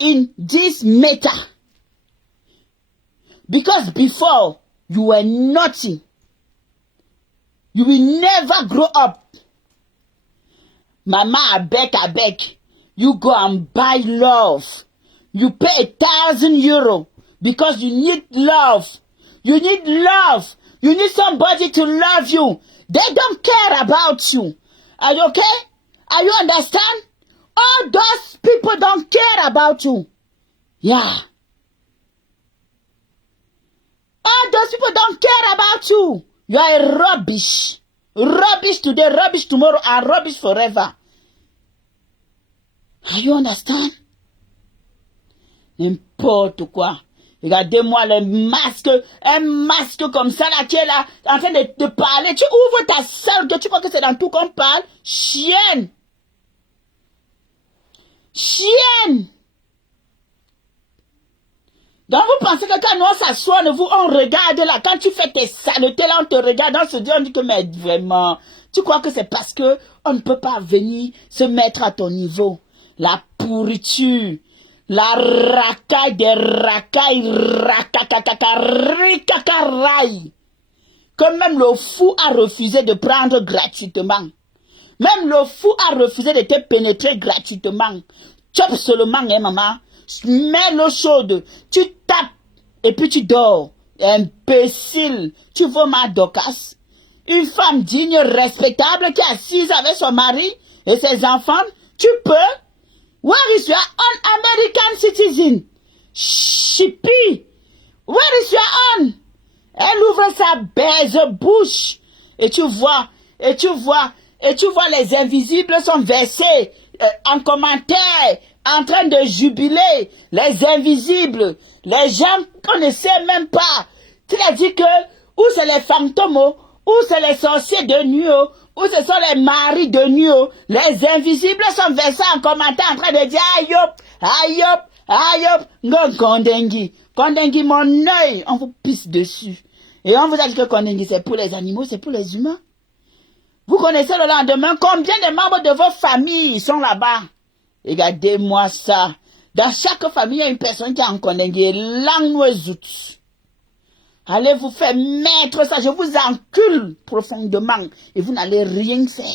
in this Meta. Because before, you were nothing. You will never grow up. Mama, I beg. You go and buy love. You pay 1,000 euro because you need love. You need love. You need somebody to love you. They don't care about you. Are you okay? Are you understand? All those people don't care about you. Yeah. All those people don't care about you. You are a rubbish. Rubbish today, rubbish tomorrow, and rubbish forever. Are you understand? N'importe quoi. Regardez-moi le masque, un masque comme ça là, qui est là, en train de te parler. Tu ouvres ta salle, tu crois que c'est dans tout qu'on parle? Chienne! Chienne! Donc vous pensez que quand on s'assoit, on regarde là, quand tu fais tes saletés là, on te regarde, on se dit, on dit que mais vraiment, tu crois que c'est parce que on ne peut pas venir se mettre à ton niveau? La pourriture, la racaille des racailles, ricacaraille, que même le fou a refusé de prendre gratuitement. Même le fou a refusé de te pénétrer gratuitement. Chop seulement, hein, maman. Mets l'eau chaude, tu tapes et puis tu dors. Imbécile, tu veux ma Dorcas? Une femme digne, respectable qui est assise avec son mari et ses enfants, tu peux? Where is your un-American citizen? Chippy, where is your own? Elle ouvre sa baise bouche et tu vois les invisibles sont versés en commentaire, en train de jubiler, les invisibles, les gens qu'on ne sait même pas. Tu l'as dit que, ou c'est les fantômes, ou c'est les sorciers de nuit, ou ce sont les maris de nuit, les invisibles sont versés en commentaire en train de dire, ayop, ayop, ayop, non, Kondengi, Kondengi, mon œil, on vous pisse dessus. Et on vous a dit que Kondengi, c'est pour les animaux, c'est pour les humains. Vous connaissez le lendemain, combien de membres de vos familles sont là-bas? Regardez-moi ça. Dans chaque famille, il y a une personne qui a un Kondengi. Allez vous faire mettre ça. Je vous encule profondément. Et vous n'allez rien faire.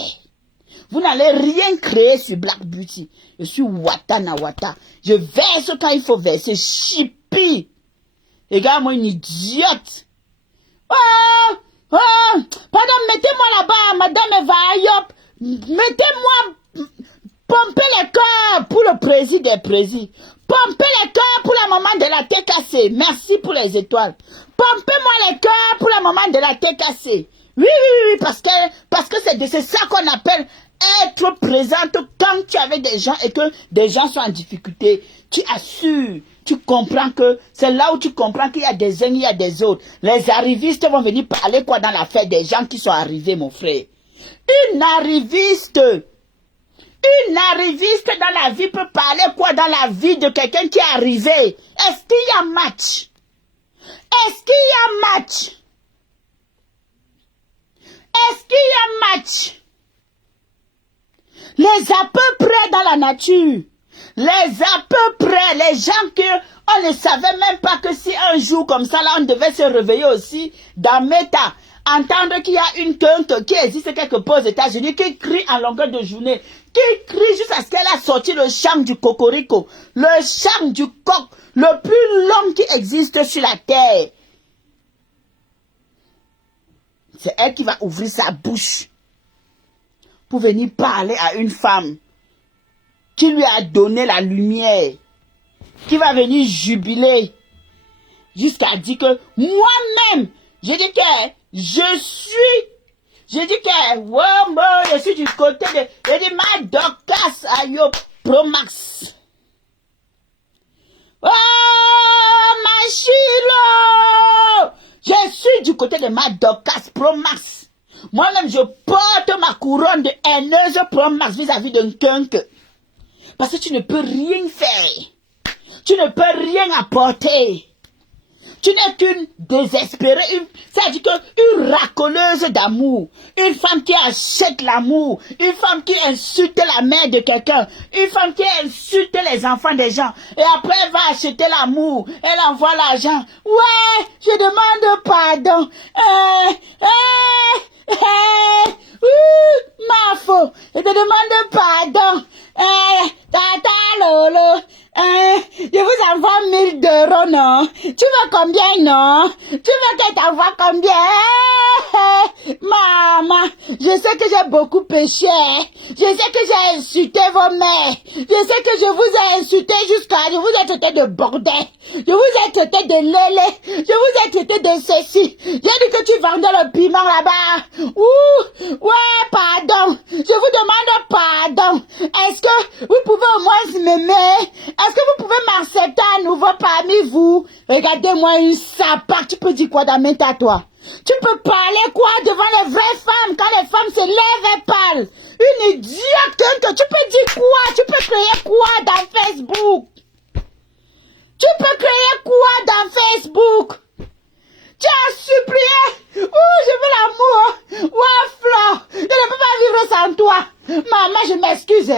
Vous n'allez rien créer sur Black Beauty. Je suis Wata na Wata. Je verse quand il faut verser. Chippy. Regarde-moi une idiote. Oh, oh, pardon, mettez-moi là-bas, madame Eva Ayop. Mettez-moi, pompez les cœurs pour le président des présidents. Pompez les cœurs pour la maman de la TKC. Merci pour les étoiles. Pompez-moi les cœurs pour la maman de la TKC. Oui, parce que c'est ça qu'on appelle être présente quand tu es avec des gens et que des gens sont en difficulté. Tu assures. Tu comprends que c'est là où tu comprends qu'il y a des uns, il y a des autres. Les arrivistes vont venir parler quoi dans l'affaire des gens qui sont arrivés, mon frère. Une arriviste dans la vie peut parler quoi dans la vie de quelqu'un qui est arrivé. Est-ce qu'il y a match? Est-ce qu'il y a match? Est-ce qu'il y a match? Les à peu près dans la nature. Les à peu près, les gens on ne savait même pas que si un jour comme ça, là, on devait se réveiller aussi dans Meta, entendre qu'il y a une quinte qui existe quelque part aux États-Unis, qui crie en longueur de journée, qui crie jusqu'à ce qu'elle a sorti le chant du cocorico, le chant du coq, le plus long qui existe sur la terre. C'est elle qui va ouvrir sa bouche pour venir parler à une femme qui lui a donné la lumière, qui va venir jubiler, jusqu'à dire que moi-même, j'ai dit que je suis du côté de, j'ai dit ma Dorcas Ayop Pro Max. Oh, ma Chilo! Je suis du côté de ma Dorcas Pro Max. Moi-même, je porte ma couronne de haineuse Pro Max vis-à-vis d'un quinque. Parce que tu ne peux rien faire. Tu ne peux rien apporter. Tu n'es qu'une désespérée, c'est-à-dire qu'une racoleuse d'amour. Une femme qui achète l'amour. Une femme qui insulte la mère de quelqu'un. Une femme qui insulte les enfants des gens. Et après, elle va acheter l'amour. Elle envoie l'argent. Ouais, je demande pardon. Ma faute. Je te demande pardon. Tata Lolo. Je vous envoie 1000 €, non? Tu veux combien, non? Tu veux qu'elle t'envoie combien? Maman, je sais que j'ai beaucoup péché. Je sais que j'ai insulté vos mères. Je sais que je vous ai insulté je vous ai traité de bordel. Je vous ai traité de lélé. Je vous ai traité de ceci. J'ai dit que tu vendais le piment là-bas. Ouh, ouais, pardon. Je vous demande pardon. Est-ce que vous pouvez au moins m'aimer? Est-ce que vous pouvez m'accepter à nouveau parmi vous? Regardez-moi une sapate. Tu peux dire quoi dans mes à toi? Tu peux parler quoi devant les vraies femmes quand les femmes se lèvent et parlent? Une idiote que tu peux dire quoi? Tu peux créer quoi dans Facebook? Tu peux créer quoi dans Facebook? Tu as supplié. Ouh, je veux l'amour. Ouais, Flo, je ne peux pas vivre sans toi. Maman, je m'excuse.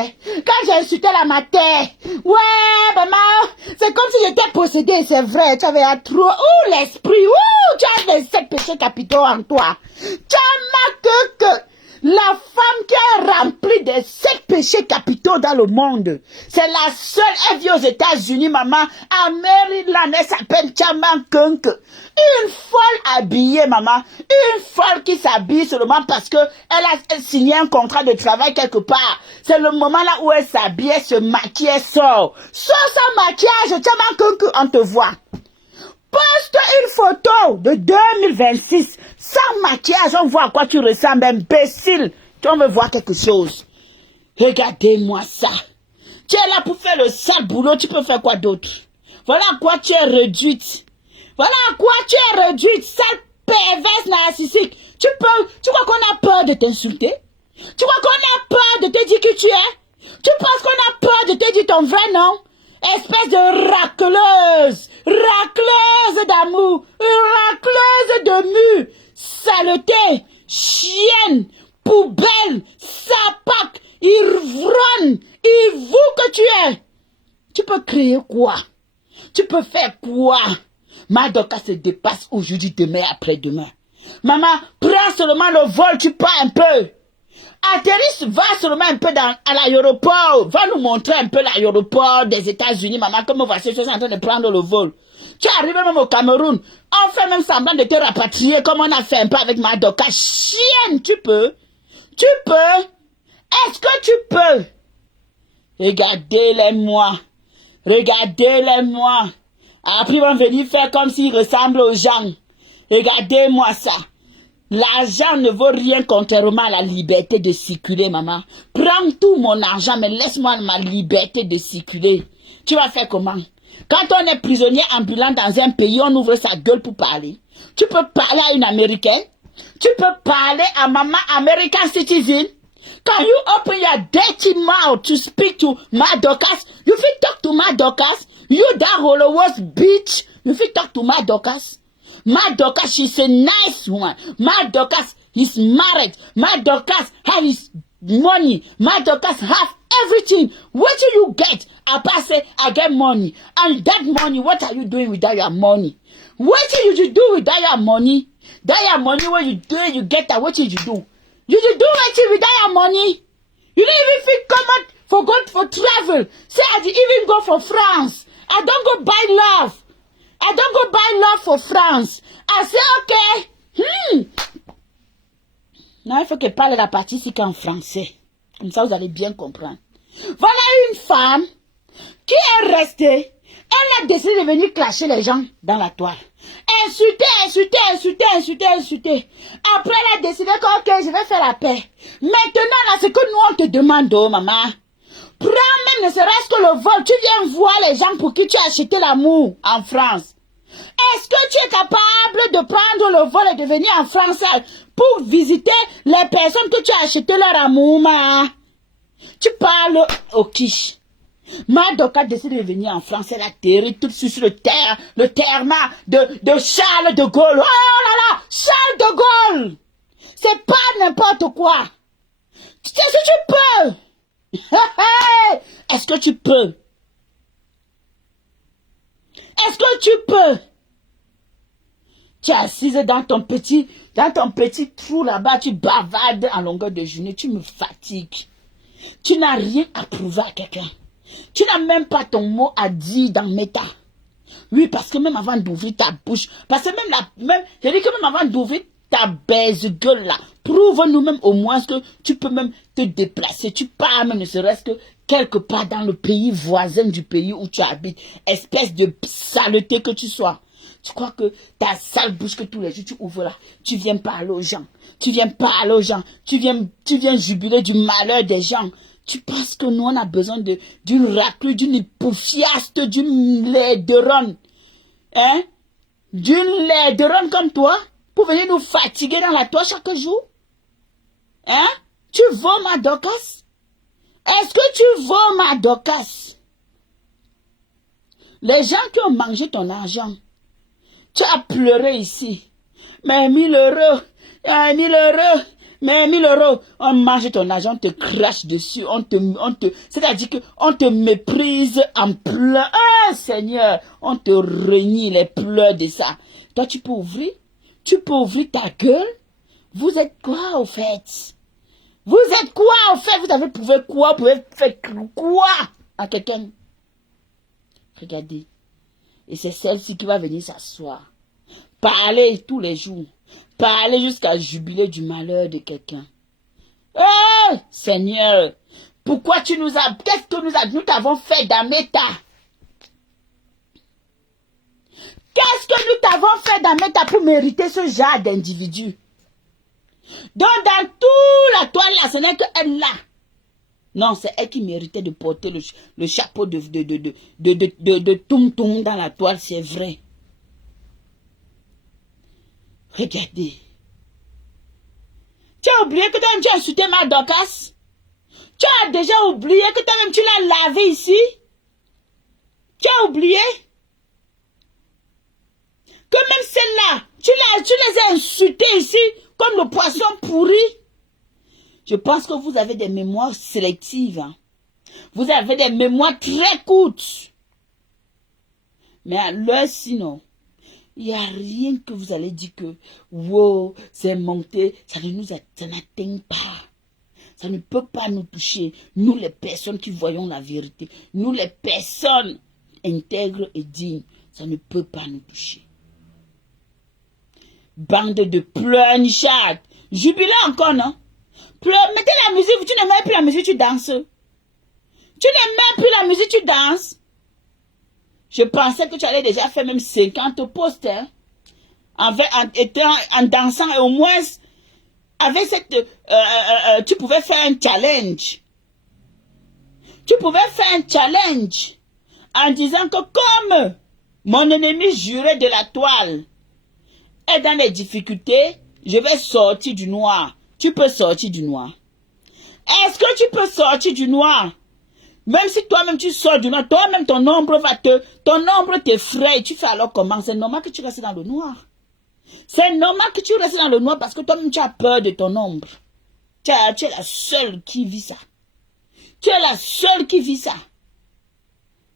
Quand j'ai insulté la mater. Ouais, maman, c'est comme si j'étais possédée, c'est vrai. Tu avais trop. Ouh, l'esprit. Ouh, tu as les 7 péchés capitaux en toi. Tu as marqué que la femme qui est remplie de 7 péchés capitaux dans le monde, c'est la seule. Elle vit aux États-Unis, maman, à Maryland. Elle s'appelle Chama Kunk. Une folle habillée, maman. Une folle qui s'habille seulement parce que elle a signé un contrat de travail quelque part. C'est le moment là où elle s'habille, elle se maquille, elle sort. Sors sans maquillage, Chama Kunk, on te voit. Poste une photo de 2026 sans maquillage, on voit à quoi tu ressembles, imbécile. Tu veux voir quelque chose. Regardez-moi ça. Tu es là pour faire le sale boulot, tu peux faire quoi d'autre? Voilà à quoi tu es réduite. Voilà à quoi tu es réduite, sale perverse narcissique. Tu crois qu'on a peur de t'insulter? Tu crois qu'on a peur de te dire qui tu es? Tu penses qu'on a peur de te dire ton vrai nom? Espèce de racleuse, racleuse d'amour, racleuse de mur, saleté, chienne, poubelle, sapac, ivrogne, ivou que tu es. Tu peux créer quoi? Tu peux faire quoi? Madoka se dépasse aujourd'hui, demain, après-demain. Maman, prends seulement le vol, tu pars un peu. Atterris, va seulement un peu à l'aéroport. Va nous montrer un peu l'aéroport des États-Unis, maman, comme voici, je suis en train de prendre le vol. Tu arrives même au Cameroun. On fait même semblant de te rapatrier comme on a fait un peu avec Madoka. Chienne, tu peux? Tu peux? Est-ce que tu peux? Regardez-les-moi. Regardez-les-moi. Après, ils vont venir faire comme s'ils ressemblent aux gens. Regardez-moi ça. L'argent ne vaut rien contrairement à la liberté de circuler, maman. Prends tout mon argent, mais laisse-moi ma liberté de circuler. Tu vas faire comment? Quand on est prisonnier ambulant dans un pays, on ouvre sa gueule pour parler. Tu peux parler à une Américaine. Tu peux parler à maman American citizen. Can you open your dirty mouth to speak to Madokas? You fit talk to Madokas? You that Holocaust bitch? You fit talk to Madokas? Madokas, she's a nice one. Madokas, he's married. Madokas has his money. Madokas have everything. What do you get? Apart say, I get money. And that money, what are you doing with that your money? What did you do with that your money? That your money, when you do it, you get that. What did you do? You did do anything with that your money? You didn't even feel come out for travel. Say, I didn't even go for France. I don't go buy love. I don't go buy love for France. I say, okay. Non, il faut qu'elle parle la partie ici qu'en français. Comme ça, vous allez bien comprendre. Voilà une femme qui est restée. Elle a décidé de venir clasher les gens dans la toile. Insulter, insulter, insulter, insulter, insulter. Après, elle a décidé que, ok, je vais faire la paix. Maintenant, là, c'est que nous, on te demande, oh, maman. Prends même ne serait-ce que le vol. Tu viens voir les gens pour qui tu as acheté l'amour en France. Est-ce que tu es capable de prendre le vol et de venir en France pour visiter les personnes que tu as acheté leur amour, ma? Tu parles au quiche. Madoka décide de venir en France, elle atterrit tout de suite sur le terrain de Charles de Gaulle. Oh là là, Charles de Gaulle. C'est pas n'importe quoi. Est-ce que tu peux? Est-ce que tu peux? Est-ce que tu peux? Tu es assise dans ton petit trou là-bas, tu bavardes en longueur de journée, tu me fatigues. Tu n'as rien à prouver à quelqu'un. Tu n'as même pas ton mot à dire dans Meta. Oui, parce que même avant d'ouvrir ta bouche, parce que j'ai dit que même avant d'ouvrir ta baise-gueule là, prouve-nous même au moins que tu peux même te déplacer. Tu pars même ne serait-ce que quelque part dans le pays voisin du pays où tu habites. Espèce de saleté que tu sois. Tu crois que ta sale bouche que tous les jours tu ouvres là, tu viens parler aux gens. Tu viens parler aux gens. Tu viens jubiler du malheur des gens. Tu penses que nous on a besoin d'une raclure, d'une hypophiaste, d'une laideronne. Hein? D'une laideronne comme toi pour venir nous fatiguer dans la toile chaque jour? Hein? Tu vaux ma Dorcas? Est-ce que tu vaux ma Dorcas? Les gens qui ont mangé ton argent, tu as pleuré ici. Mais 1000 euros, 1000 euros, mais 1000 euros, on mange ton argent, on te crache dessus, c'est-à-dire qu'on te méprise en pleurs. Ah, Seigneur, on te renie les pleurs de ça. Toi, tu peux ouvrir ta gueule. Vous êtes quoi, au fait? Vous êtes quoi, au fait? Vous avez prouvé quoi? Vous pouvez faire quoi à quelqu'un? Regardez. Et c'est celle-ci qui va venir s'asseoir. Parler tous les jours. Parler jusqu'à jubiler du malheur de quelqu'un. Eh, Seigneur, pourquoi tu nous as... Qu'est-ce que nous t'avons fait dans Meta? Qu'est-ce que nous t'avons fait dans Meta pour mériter ce genre d'individu? Donc, dans tout la toile là, ce n'est qu'elle là. Non, c'est elle qui méritait de porter le chapeau de Tum dans la toile, c'est vrai. Regardez. Tu as oublié que toi-même tu as insulté ma Dorcas? Tu as déjà oublié que toi-même tu l'as lavé ici? Tu as oublié? Que même celle-là, tu les as insultées ici comme le poisson pourri. Je pense que vous avez des mémoires sélectives. Hein. Vous avez des mémoires très courtes. Mais à l'heure sinon, il n'y a rien que vous allez dire que wow, c'est monté, ça n'atteint pas. Ça ne peut pas nous toucher. Nous les personnes qui voyons la vérité, nous les personnes intègres et dignes, ça ne peut pas nous toucher. Bande de pleurnichards. Jubilez encore, non? Mettez la musique, tu n'aimes même plus la musique, tu danses. Tu n'aimes même plus la musique, tu danses. Je pensais que tu allais déjà faire même 50 posts, hein, en dansant, et au moins, avec cette, tu pouvais faire un challenge. Tu pouvais faire un challenge en disant que comme mon ennemi juré de la toile est dans les difficultés, je vais sortir du noir. Tu peux sortir du noir. Est-ce que tu peux sortir du noir? Même si toi-même tu sors du noir, toi-même ton ombre t'effraie. Tu fais alors comment? C'est normal que tu restes dans le noir. C'est normal que tu restes dans le noir parce que toi-même tu as peur de ton ombre. Tu es la seule qui vit ça. Tu es la seule qui vit ça.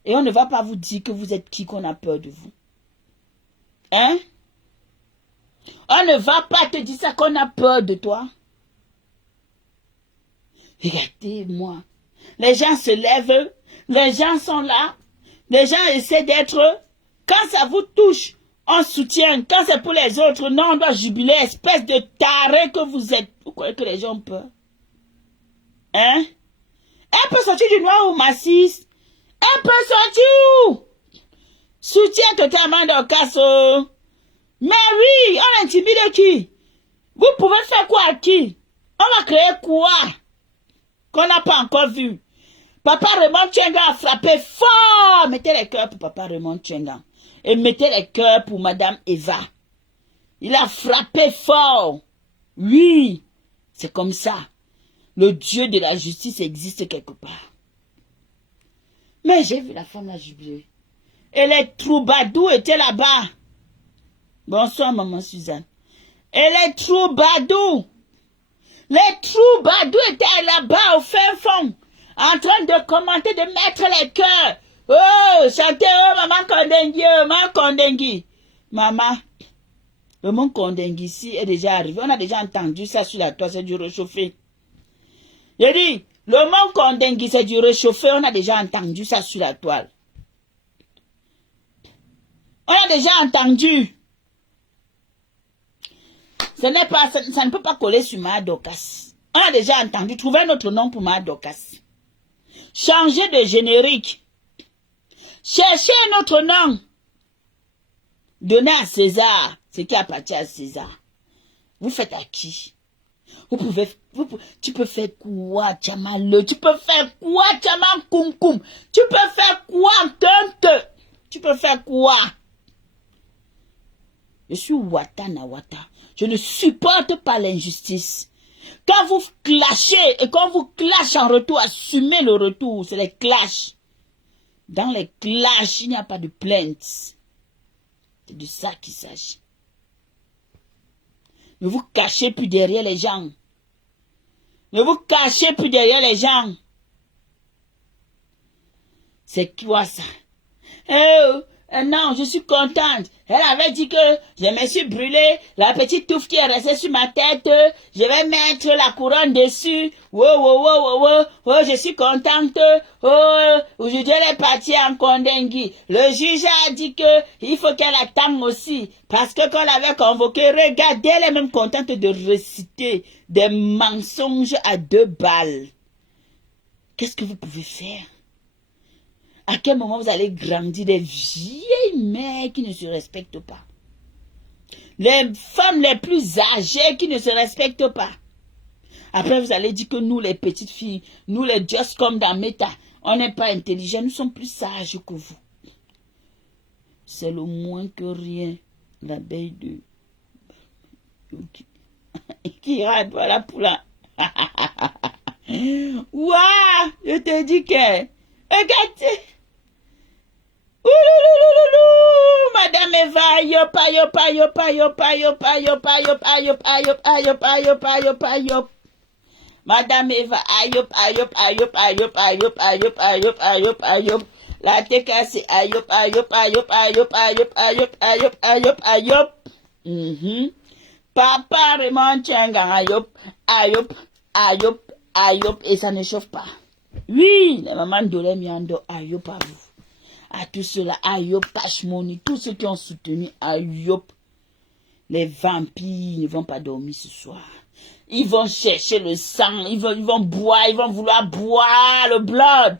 Et on ne va pas vous dire que vous êtes qui, qu'on a peur de vous. Hein? On ne va pas te dire ça qu'on a peur de toi. Regardez-moi. Les gens se lèvent. Les gens sont là. Les gens essaient d'être. Quand ça vous touche, on soutient. Quand c'est pour les autres, non, on doit jubiler. Espèce de taré que vous êtes. Vous croyez que les gens ont peur? Hein? Elle peut sortir du noir ou massisse? Elle peut sortir où? Soutiens totalement Dorcas. Mais oui, on intimide qui? Vous pouvez faire quoi à qui? On va créer quoi? Qu'on n'a pas encore vu. Papa Raymond Tchenga a frappé fort. Mettez les cœurs pour Papa Raymond Tchenga. Et mettez les cœurs pour Madame Eva. Il a frappé fort. Oui, c'est comme ça. Le Dieu de la justice existe quelque part. Mais j'ai vu la femme la jubiler. Et les troubadours étaient là-bas. Bonsoir, maman Suzanne. Et les troubadours. Les troubadours étaient là-bas au fin fond, en train de commenter, de mettre les cœurs. Oh, chantez, oh, maman Kondengi, oh, maman Kondengi. Maman, le mot Kondengi ici est déjà arrivé. On a déjà entendu ça sur la toile, c'est du réchauffé. J'ai dit, Le mot Kondengui, c'est du réchauffé. On a déjà entendu ça sur la toile. On a déjà entendu. Ça ne peut pas coller sur Maya Dorcas. On a déjà entendu. Trouvez un autre nom pour Maya Dorcas. Changez de générique. Cherchez un autre nom. Donnez à César ce qui appartient à César. Vous faites à qui? Tu peux faire quoi, Tchamalo? Tu peux faire quoi, Tchaman Koum Koum? Tu peux faire quoi, Tante? Tu peux faire quoi? Je suis Wata na Wata. Je ne supporte pas l'injustice. Quand vous clashez et quand vous clashez en retour, assumez le retour. C'est les clashs. Dans les clashs, il n'y a pas de plainte. C'est de ça qu'il s'agit. Ne vous cachez plus derrière les gens. Ne vous cachez plus derrière les gens. C'est quoi ça? Non, je suis contente. Elle avait dit que je me suis brûlée. La petite touffe qui est restée sur ma tête, je vais mettre la couronne dessus. Je suis contente. Aujourd'hui elle est partie en Kondengui. Le juge a dit que il faut qu'elle attende aussi. Parce que quand elle avait convoqué, regardez, elle est même contente de réciter des mensonges à 2 balles. Qu'est-ce que vous pouvez faire? À quel moment vous allez grandir des vieilles mères qui ne se respectent pas? Les femmes les plus âgées qui ne se respectent pas. Après, vous allez dire que nous, les petites filles, nous, les just comme dans Meta, on n'est pas intelligents, nous sommes plus sages que vous. C'est le moins que rien, l'abeille de... qui rate, voilà pour la... Ouah, je te dis que... Regardez. Ouloulouloulou, Madame Eva, yopa, yopa, yopa, yopa, yopa, yopa, yopa, yopa, yopa, yopa, yopa, yopa, yopa. Madame Eva, ayop, ayop, ayop, ayop, ayop, ayop, ayop, ayop, ayop. La teka c'est ayop, ayop, ayop, ayop, ayop, ayop, ayop, ayop, ayop. Papa Raymond Tchengang, ayop, ayop, ayop, ayop, et ça ne chauffe pas. Oui, la maman d'Olem Yando, ayop à vous. À tous ceux-là, ayop, Pashmoni, tous ceux qui ont soutenu ayop. Les vampires ne vont pas dormir ce soir. Ils vont chercher le sang, ils vont boire, ils vont vouloir boire le blood.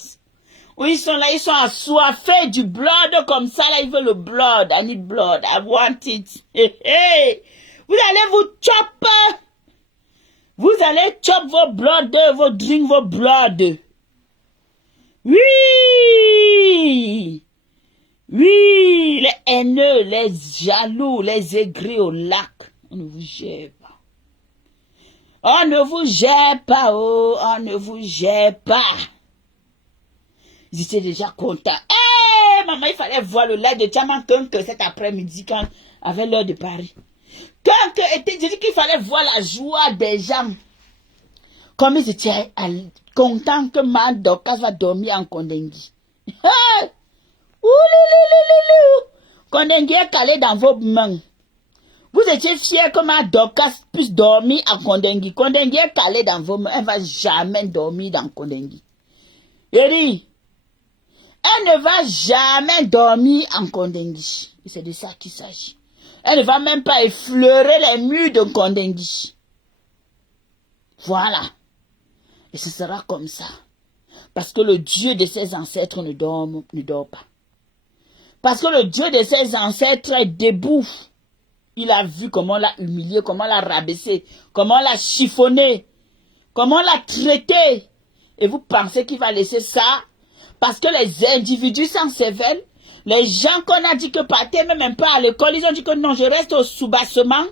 Oui, ils sont là, ils sont assoiffés du blood comme ça, là, ils veulent le blood. I need blood, I want it. Hey, hey. Vous allez vous chop. Vous allez chop vos blood, vos drinks, vos blood. Oui! Oui! Les haineux, les jaloux, les aigris au lac. On ne vous gère pas. On ne vous gère pas, oh, on ne vous gère pas. Ils étaient déjà contents. Eh, maman, il fallait voir le live de Tchaman que cet après-midi, quand, avec l'heure de Paris. Quand j'ai dit qu'il fallait voir la joie des gens. Comme ils étaient contents que Maya Dorcas va dormir en Kondengui. Hey! Kondengui est calé dans vos mains. Vous étiez fiers que Maya Dorcas puisse dormir en Kondengui. Kondengui est calé dans vos mains. Elle ne va jamais dormir dans Kondengui. Eri, elle ne va jamais dormir en Kondengui. Et c'est de ça qu'il s'agit. Elle ne va même pas effleurer les murs de Kondengui. Voilà. Et ce sera comme ça. Parce que le Dieu de ses ancêtres ne dort pas. Parce que le Dieu de ses ancêtres est debout. Il a vu comment on l'a humilié, comment on l'a rabaissé, comment on l'a chiffonné, comment on l'a traité. Et vous pensez qu'il va laisser ça? Parce que les individus s'en sévèrent. Les gens qu'on a dit que partaient même un peu à l'école, ils ont dit que non, je reste au soubassement.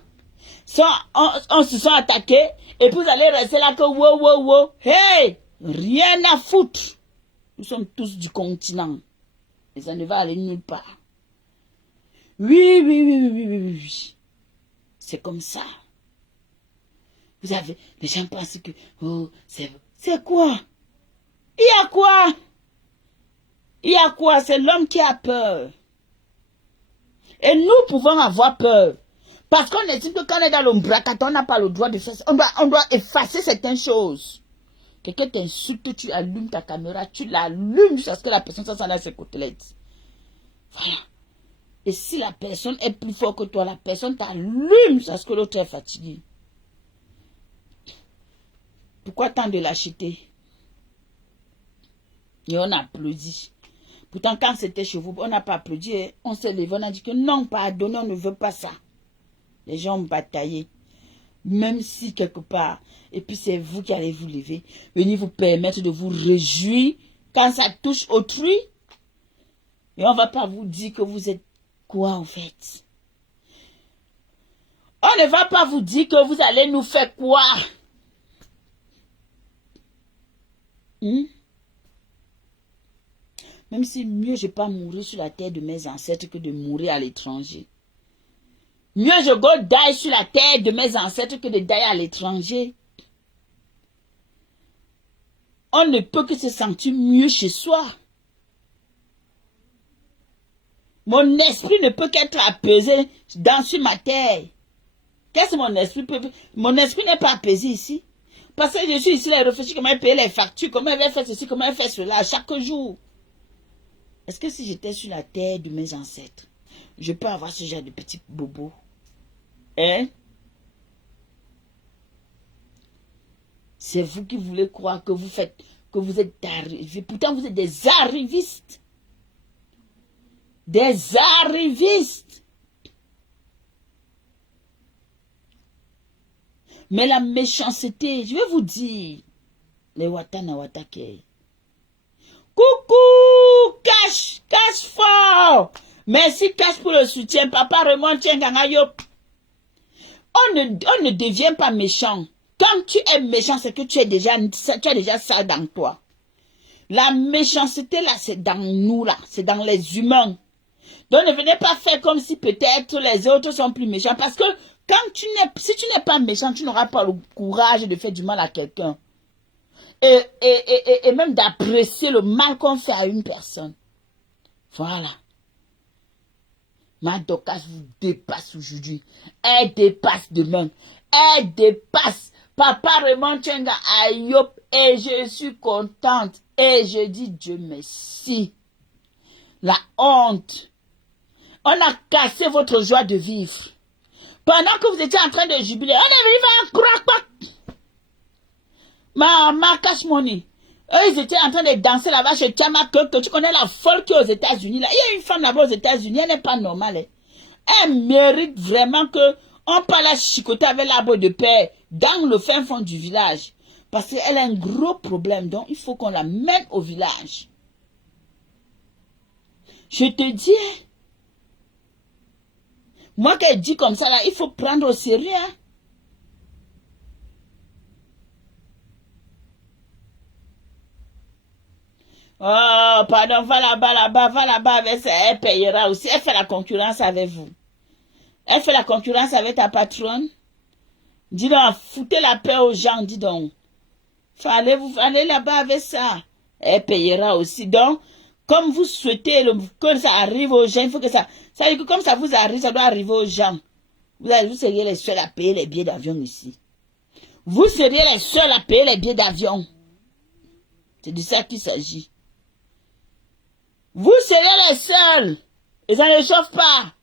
On se sont attaqués. Et puis vous allez rester là que wow. Hey! Rien à foutre. Nous sommes tous du continent. Et ça ne va aller nulle part. Oui. C'est comme ça. Vous avez... Les gens pensent que... Oh, c'est quoi? Il y a quoi? Il y a quoi? C'est l'homme qui a peur. Et nous pouvons avoir peur. Parce qu'on estime que quand on est dans l'ombracata, on n'a pas le droit de faire ça. On doit effacer certaines choses. Quelqu'un t'insulte, tu allumes ta caméra, tu l'allumes jusqu'à ce que la personne s'en aille à ses côtelettes. Voilà. Et si la personne est plus forte que toi, la personne t'allume jusqu'à ce que l'autre est fatigué. Pourquoi tant de lâcheté? Et on applaudit. Pourtant, quand c'était chez vous, on n'a pas applaudi. On s'est levé, on a dit que non, pardonnez, on ne veut pas ça. Les gens ont bataillé. Même si quelque part, et puis c'est vous qui allez vous lever, venir vous permettre de vous réjouir quand ça touche autrui. Et on ne va pas vous dire que vous êtes quoi en fait. On ne va pas vous dire que vous allez nous faire quoi. Même si mieux je ne vais pas mourir sur la terre de mes ancêtres que de mourir à l'étranger. Mieux je go die sur la terre de mes ancêtres que de die à l'étranger. On ne peut que se sentir mieux chez soi. Mon esprit ne peut qu'être apaisé sur ma terre. Qu'est-ce que mon esprit peut... Mon esprit n'est pas apaisé ici. Parce que je suis ici, là, réfléchir comment payer les factures, comment elle va faire ceci, comment elle fait cela, chaque jour. Est-ce que si j'étais sur la terre de mes ancêtres, je peux avoir ce genre de petits bobos? Hein? C'est vous qui voulez croire que vous êtes arrivés. Pourtant, vous êtes des arrivistes. Des arrivistes. Mais la méchanceté, je vais vous dire, les Watana Watake. Coucou, cash fort. Merci cash pour le soutien. Papa Raymond Tchengangayop. On ne devient pas méchant. Quand tu es méchant, c'est que tu as déjà ça dans toi. La méchanceté, là, c'est dans nous, là. C'est dans les humains. Donc, ne venez pas faire comme si peut-être les autres sont plus méchants. Parce que si tu n'es pas méchant, tu n'auras pas le courage de faire du mal à quelqu'un. Et même d'apprécier le mal qu'on fait à une personne. Voilà. Ma Dorcas vous dépasse aujourd'hui. Elle dépasse demain. Elle dépasse. Papa Raymond Tchenga Ayop. Et je suis contente. Et je dis Dieu merci. La honte. On a cassé votre joie de vivre. Pendant que vous étiez en train de jubiler, on est venu faire un crack. Ma cash money. Eux, ils étaient en train de danser là-bas chez Chama que tu connais la folle qui est aux États-Unis. Là. Il y a une femme là-bas aux États-Unis, elle n'est pas normale. Hein. Elle mérite vraiment que on parle à chicoter avec l'arbre de paix dans le fin fond du village. Parce qu'elle a un gros problème. Donc, il faut qu'on la mène au village. Je te dis, moi qu'elle dit comme ça, là, il faut prendre au sérieux. Hein. Oh, pardon, va là-bas avec ça, elle payera aussi. Elle fait la concurrence avec vous. Elle fait la concurrence avec ta patronne. Dis donc, foutez la paix aux gens, dis donc. Allez là-bas avec ça. Elle payera aussi. Donc, comme vous souhaitez que ça arrive aux gens, il faut que ça veut dire que comme ça vous arrive, ça doit arriver aux gens. Vous seriez les seuls à payer les billets d'avion ici. Vous seriez les seuls à payer les billets d'avion. C'est de ça qu'il s'agit. Vous serez les seuls. Et ça ne chauffe pas.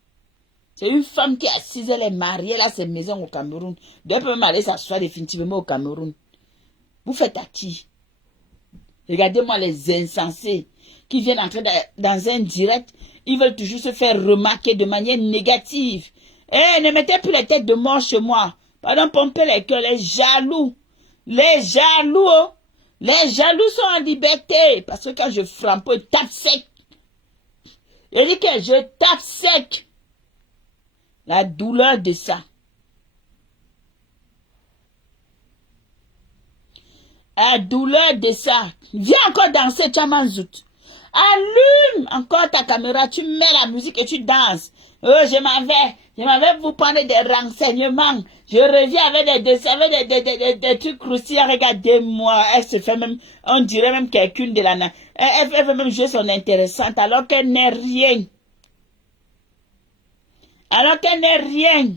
C'est une femme qui est assise, elle est mariée, là, c'est maison au Cameroun. Elle peut même aller s'asseoir définitivement au Cameroun. Vous faites à qui? Regardez-moi les insensés qui viennent entrer dans un direct. Ils veulent toujours se faire remarquer de manière négative. Eh, ne mettez plus les têtes de mort chez moi. Pardon, pompez les cœurs, les jaloux. Les jaloux, oh. Les jaloux sont en liberté. Parce que quand je frappe, je tape sec. Je dis que je tape sec. La douleur de ça. La douleur de ça. Viens encore danser, Chamanzout. Allume encore ta caméra, tu mets la musique et tu danses. Oh, je m'en vais vous prendre des renseignements. Je reviens avec des trucs croustillants. Regardez-moi, elle se fait même, on dirait même quelqu'une de la... Elle veut même jouer son intéressante alors qu'elle n'est rien. Alors qu'elle n'est rien.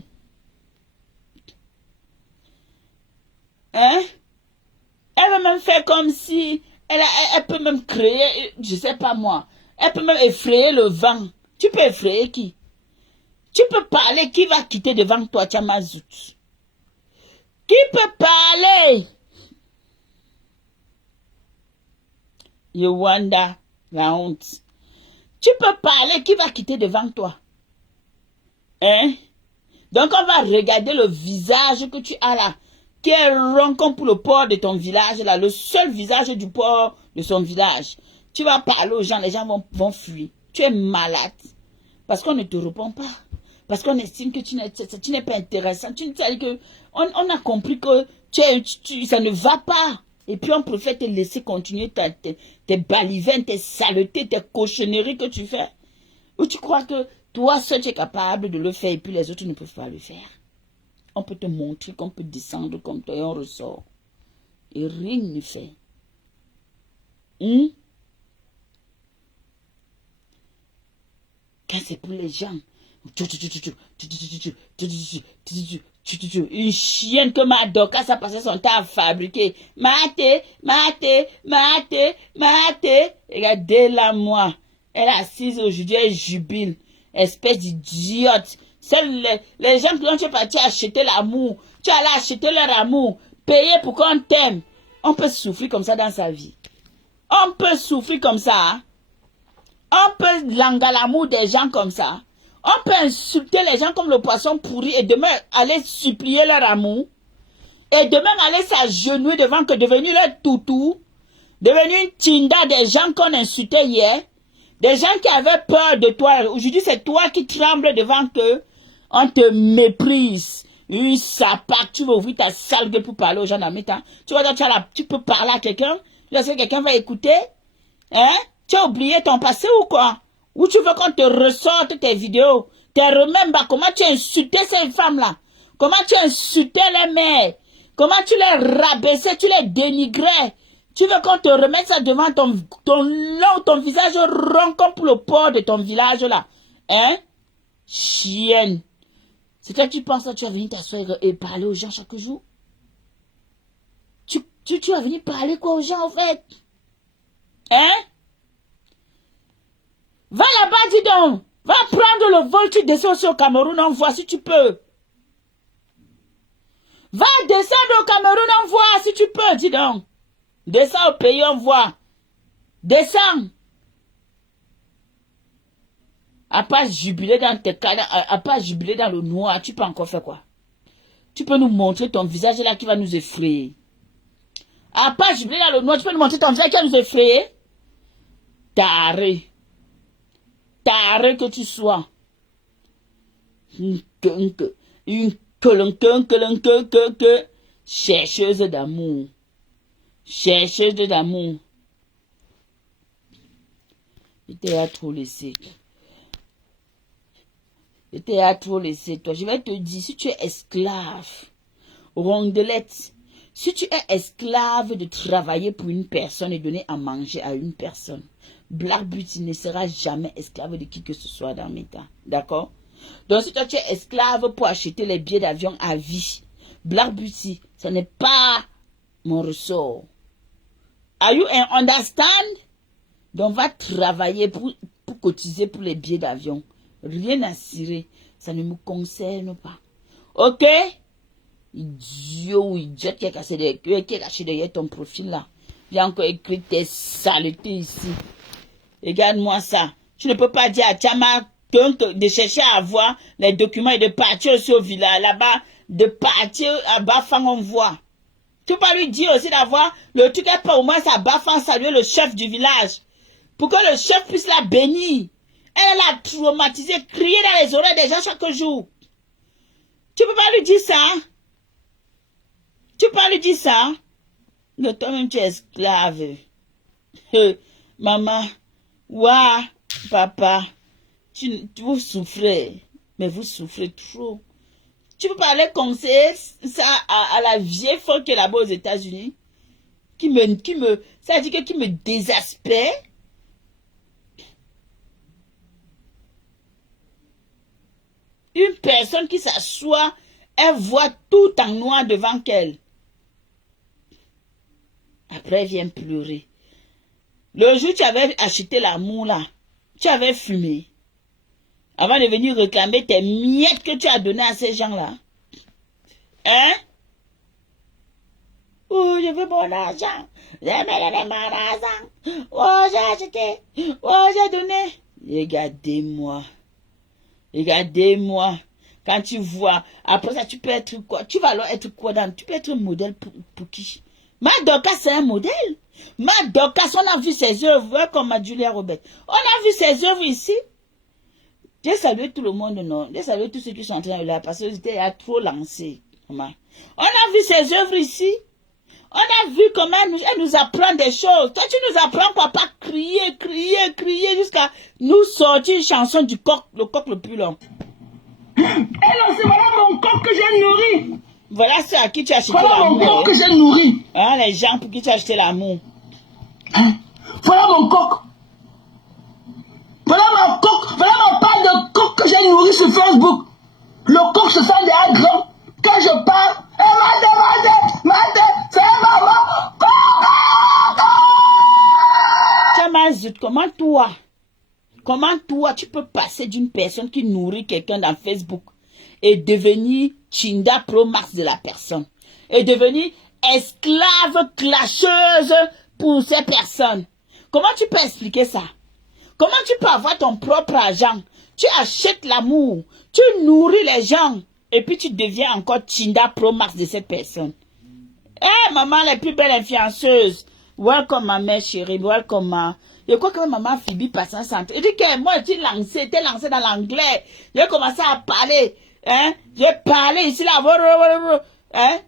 Hein? Elle va même faire comme si, elle peut même créer, je sais pas moi, elle peut même effrayer le vent. Tu peux effrayer qui? Tu peux parler, qui va quitter devant toi, Tchamazout? Qui peut parler? Yowanda, la honte. Tu peux parler, qui va quitter devant toi? Hein? Donc on va regarder le visage que tu as là, qui est rond comme pour le port de ton village là, le seul visage du port de son village. Tu vas parler aux gens, les gens vont fuir. Tu es malade. Parce qu'on ne te répond pas. Parce qu'on estime que tu n'es pas intéressant. On a compris que ça ne va pas. Et puis on préfère te laisser continuer tes balivernes, tes saletés, tes cochonneries que tu fais. Ou tu crois que toi seul tu es capable de le faire et puis les autres ne peuvent pas le faire. On peut te montrer qu'on peut descendre comme toi et on ressort. Et rien ne fait. Quand c'est pour les gens, une chienne que ma Doka, ça passait son temps à fabriquer. Maté. Regardez-la moi. Elle est assise aujourd'hui, elle jubile. Espèce d'idiote. Les gens qui ont parti acheter l'amour, tu allais acheter leur amour, payer pour qu'on t'aime. On peut souffrir comme ça dans sa vie. On peut souffrir comme ça. Hein? On peut languer l'amour des gens comme ça. On peut insulter les gens comme le poisson pourri et demain aller supplier leur amour. Et demain aller s'agenouiller devant que devenu leur toutou. Devenu une tinda des gens qu'on insultait hier. Des gens qui avaient peur de toi. Aujourd'hui, c'est toi qui trembles devant eux. On te méprise. Une sapac. Tu vas ouvrir ta sale gueule pour parler aux gens dans temps. Tu vois, tu peux parler à quelqu'un. Tu sais que quelqu'un va écouter. Hein? Tu as oublié ton passé ou quoi? Ou tu veux qu'on te ressorte tes vidéos? Remember comment tu as insulté ces femmes-là? Comment tu as insulté les mères? Comment tu les rabaissais, tu les dénigrais? Tu veux qu'on te remette ça devant ton visage rond comme pour le port de ton village là? Hein? Chienne. C'est toi tu penses que tu vas venir t'asseoir et parler aux gens chaque jour? Tu vas venir parler quoi aux gens en fait? Hein? Va là-bas, dis donc. Va prendre le vol, tu descends au Cameroun, on voit si tu peux. Va descendre au Cameroun, on voit si tu peux, dis donc. Descends au pays, on voit. Descends. À part jubiler dans tes cadres, à part jubiler dans le noir, tu peux encore faire quoi? Tu peux nous montrer ton visage là qui va nous effrayer. À part jubiler dans le noir, tu peux nous montrer ton visage qui va nous effrayer? Taré. Taré que tu sois. Chercheuse d'amour. Chercheuse d'amour. Je t'ai à trop laissé. Je t'ai à trop laissé, toi. Je vais te dire, si tu es esclave, rondelette, si tu es esclave de travailler pour une personne et donner à manger à une personne, Black Beauty ne sera jamais esclave de qui que ce soit dans mes temps. D'accord? Donc si toi tu es esclave pour acheter les billets d'avion à vie, Black Beauty, ce n'est pas mon ressort. Are you understand? Donc va travailler pour cotiser pour les billets d'avion. Rien à cirer. Ça ne me concerne pas. Ok? Idiot ou idiote qui a caché derrière ton profil là. Il y a encore écrit tes saletés ici. Regarde-moi ça. Tu ne peux pas dire à Tchama de chercher à avoir les documents et de partir aussi au village là-bas, de partir à Bafang, on voit. Tu peux pas lui dire aussi d'avoir le truc est pas au moins à Bafang saluer le chef du village. Pour que le chef puisse la bénir. Elle l'a traumatisé, crier dans les oreilles des gens chaque jour. Tu peux pas lui dire ça. Tu peux pas lui dire ça. Mais toi-même tu es esclave. Maman. Ouah, papa, vous souffrez, mais vous souffrez trop. Tu peux pas aller conseiller ça à la vieille folle qui est là-bas aux États-Unis, qui me désespère. Une personne qui s'assoit, elle voit tout en noir devant elle. après, elle vient pleurer. Le jour où tu avais acheté l'amour là, tu avais fumé. Avant de venir réclamer tes miettes que tu as données à ces gens-là. Hein? Oh, je veux mon argent. J'aimerais donner mon argent. Oh, j'ai acheté. Oh, j'ai donné. Regardez-moi. Regardez-moi. Quand tu vois, après ça, tu peux être quoi? Tu vas alors être quoi dans? Tu peux être un modèle pour qui? Madoka, c'est un modèle. Madoka, on a vu ses œuvres, comme Julia Robert. On a vu ses œuvres ici. J'ai salué tout le monde, non? J'ai salué tous ceux qui sont en train de là, parce que j'étais trop lancé. On a vu ses œuvres ici. On a vu comment elle nous apprend des choses. Toi, tu nous apprends quoi? Pas crier, crier, crier, jusqu'à nous sortir une chanson du coq, le coq le plus long. Et non, c'est voilà mon coq que j'ai nourri. Voilà ceux à qui tu as acheté voilà l'amour. Voilà mon coq que j'ai nourri. Hein, les gens pour qui tu as acheté l'amour. Hein? Voilà mon coq. Voilà ma coq. Voilà ma part de coq que j'ai nourri sur Facebook. Le coq se sent déjà grand. Quand je parle, mate, c'est maman. Zut, comment toi, tu peux passer d'une personne qui nourrit quelqu'un dans Facebook et devenir Chinda Pro Max de la personne et devenir esclave clasheuse pour ces personnes? Comment tu peux expliquer ça? Comment tu peux avoir ton propre argent? Tu achètes l'amour, tu nourris les gens et puis tu deviens encore Chinda Pro Max de cette personne. Eh, maman, la plus belle influenceuse. Welcome, ma mère chérie. Welcome, ma. Je crois que maman Phoebe passe un centre. Elle dit que moi, j'étais lancé dans l'anglais. J'ai commencé à parler. Hein? J'ai parlé ici, là. Hein?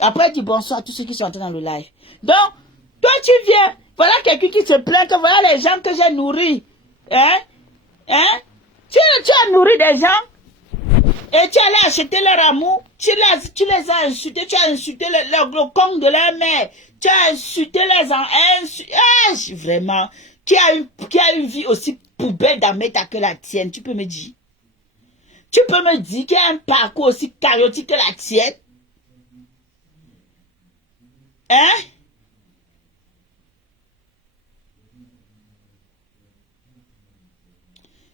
Après, elle dit bonsoir à tous ceux qui sont entrés dans le live. Donc, toi, tu viens. Voilà quelqu'un qui se plaint que voilà les gens que j'ai nourris. Hein? Hein? Tu as nourri des gens. Et tu allais acheter leur amour, tu les as insultés, tu as insulté le con de leur mère, tu as insulté les enfants, vraiment, qui a une vie aussi poubelle d'ameta que la tienne, tu peux me dire? Tu peux me dire qu'il y a un parcours aussi chaotique que la tienne? Hein?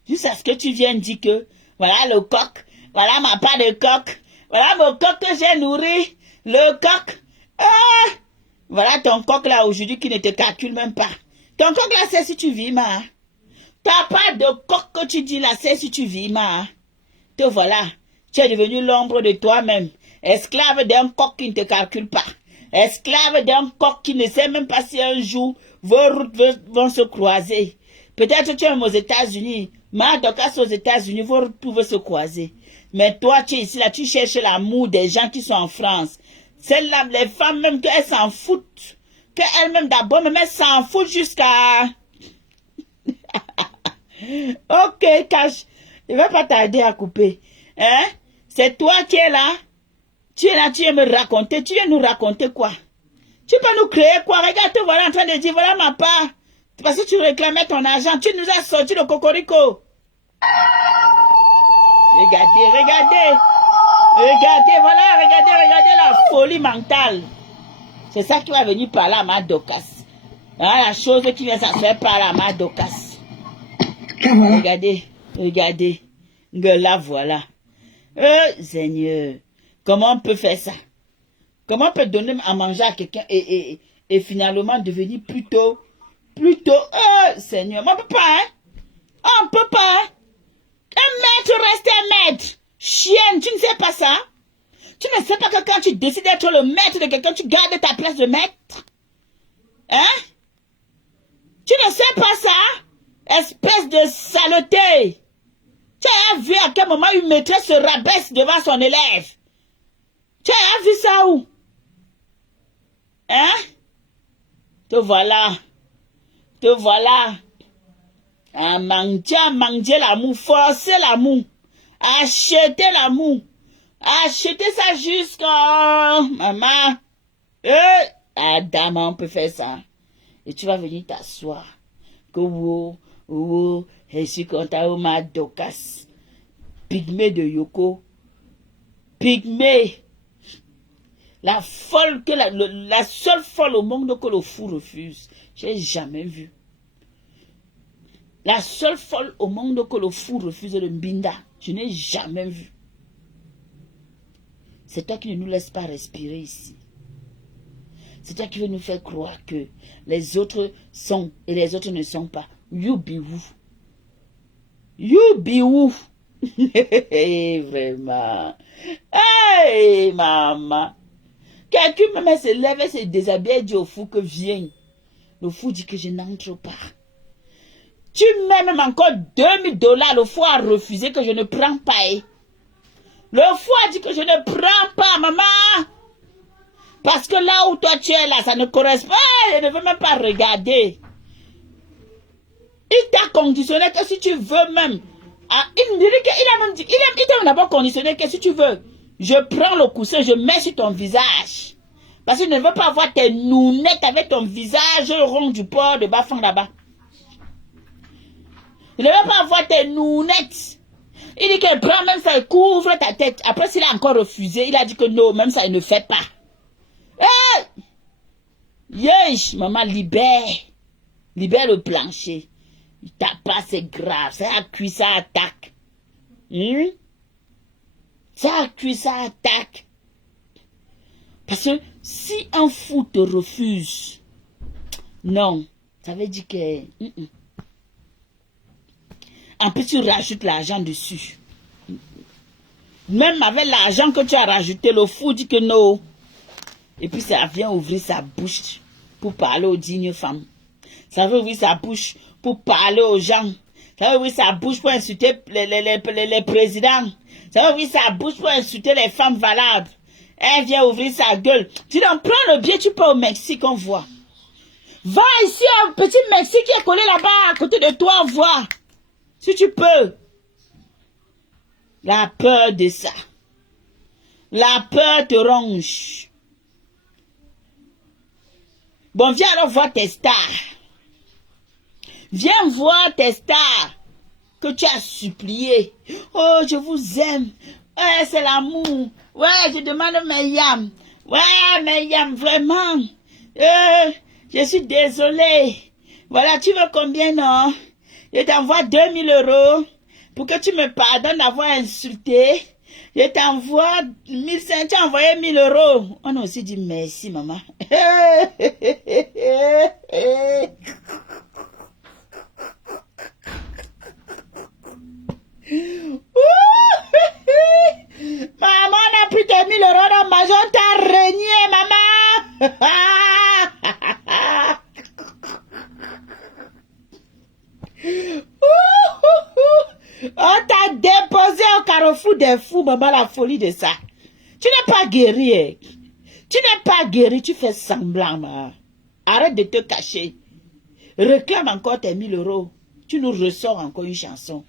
Jusqu'à ce que tu viennes dire que, voilà le coq, voilà ma part de coq. Voilà mon coq que j'ai nourri. Le coq. Ah! Voilà ton coq là aujourd'hui qui ne te calcule même pas. Ton coq là, c'est si tu vis, ma. Ta part de coq que tu dis là, c'est si tu vis, ma. Te voilà. Tu es devenu l'ombre de toi-même. Esclave d'un coq qui ne te calcule pas. Esclave d'un coq qui ne sait même pas si un jour vos routes vont se croiser. Peut-être que tu es aux États-Unis. Madoka aux États-Unis, vos routes peuvent se croiser. Mais toi, tu es ici, là, tu cherches l'amour des gens qui sont en France. Celles-là, les femmes, même qu'elles s'en foutent. Qu'elles-mêmes d'abord, même elles s'en foutent jusqu'à... Ok, cache. Je ne vais pas tarder à couper. Hein? C'est toi qui es là. Tu es là, tu viens me raconter. Tu viens nous raconter quoi? Tu peux nous créer quoi? Regarde, te voilà en train de dire, voilà ma part. Parce que tu réclamais ton argent. Tu nous as sorti le cocorico. Regardez, voilà, regardez la folie mentale. C'est ça qui va venir parler à Madokas. Voilà la chose qui vient se faire parler à Madokas. Regardez. Là, voilà. Seigneur, comment on peut faire ça? Comment on peut donner à manger à quelqu'un et finalement devenir plutôt, Seigneur, on peut pas, hein? On peut pas, hein? Un maître reste un maître. Chienne, tu ne sais pas ça? Tu ne sais pas que quand tu décides d'être le maître de quelqu'un, tu gardes ta place de maître? Hein? Tu ne sais pas ça? Espèce de saleté. Tu as vu à quel moment une maîtresse se rabaisse devant son élève? Tu as vu ça où? Hein? Te voilà. À manger l'amour, forcer l'amour, acheter l'amour, acheter ça jusqu'à maman. Adam, on peut faire ça. Et tu vas venir t'asseoir. Que je suis content, Madokas. Pygmée de Yoko. Pygmée. La seule folle au monde que le fou refuse. Je n'ai jamais vu. La seule folle au monde que le fou refuse est le Mbinda. Je n'ai jamais vu. C'est toi qui ne nous laisse pas respirer ici. C'est toi qui veux nous faire croire que les autres sont et les autres ne sont pas. You be who? You be who? Vraiment. Hey, maman. Quelqu'un même se lève et se déshabille et dit au fou que viens. Le fou dit que je n'entre pas. Tu mets même encore $2000. Le fou a refusé que je ne prends pas. Le fou a dit que je ne prends pas, maman. Parce que là où toi tu es là, ça ne correspond pas. Je ne veux même pas regarder. Il t'a conditionné que si tu veux même. Il me dit qu'il a même dit, il t'a d'abord conditionné que si tu veux, je prends le coussin, je mets sur ton visage. Parce qu'il ne veut pas voir tes nounettes avec ton visage rond du port de Bafang là-bas. Il ne veut pas voir tes nounettes. Il dit qu'il prend même ça, il couvre ta tête. Après, s'il a encore refusé, il a dit que non, même ça, il ne fait pas. Hey! Yesh, maman, libère. Libère le plancher. Il tape pas, c'est grave. Ça a cuit, ça attaque. Ça a cuit, ça attaque. Parce que si un fou te refuse, non, ça veut dire que... En plus, tu rajoutes l'argent dessus. Même avec l'argent que tu as rajouté, le fou dit que non. Et puis, ça vient ouvrir sa bouche pour parler aux dignes femmes. Ça veut ouvrir sa bouche pour parler aux gens. Ça veut ouvrir sa bouche pour insulter les présidents. Ça veut ouvrir sa bouche pour insulter les femmes valables. Elle vient ouvrir sa gueule. Tu t'en prends le billet, tu pars au Mexique, on voit. Va ici, un petit Mexique qui est collé là-bas à côté de toi, on voit. Si tu peux. La peur de ça. La peur te ronge. Bon, viens alors voir tes stars. Viens voir tes stars que tu as supplié. Oh, je vous aime. Ouais, c'est l'amour. Ouais, je demande mes yams. Ouais, mes yams, vraiment. Je suis désolée. Voilà, tu veux combien, non? Je t'envoie 2000 € pour que tu me pardonnes d'avoir insulté. Je t'envoie 1500, tu as envoyé 1000 €. On a aussi dit merci, maman. Maman, on a pris tes 1000 € dans ma jambe, t'as régné, maman. On t'a déposé au carrefour des fous, maman, la folie de ça. Tu n'es pas guéri. Tu n'es pas guéri, tu fais semblant, maman. Arrête de te cacher. Réclame encore tes 1000 €. Tu nous ressors encore une chanson.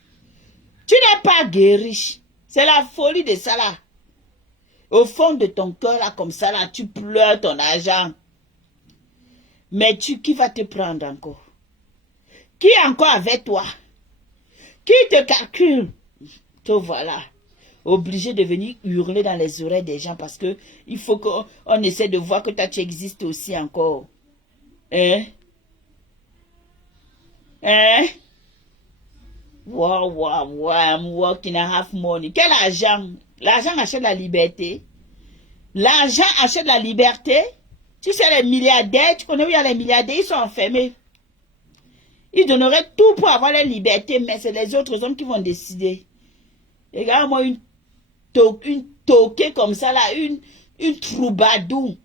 Tu n'es pas guéri. C'est la folie de ça là. Au fond de ton cœur là, comme ça là, tu pleures ton argent. Mais qui va te prendre encore? Qui est encore avec toi? Qui te calcule? Te voilà. Obligé de venir hurler dans les oreilles des gens parce que il faut qu'on essaie de voir que toi tu existes aussi encore. Hein? Hein? Wow, I'm working, I have money. Quel argent? L'argent achète la liberté. L'argent achète la liberté. Tu sais, les milliardaires, tu connais où il y a les milliardaires, ils sont enfermés. Ils donneraient tout pour avoir la liberté, mais c'est les autres hommes qui vont décider. Regarde-moi une toquée comme ça, là, une troubadour.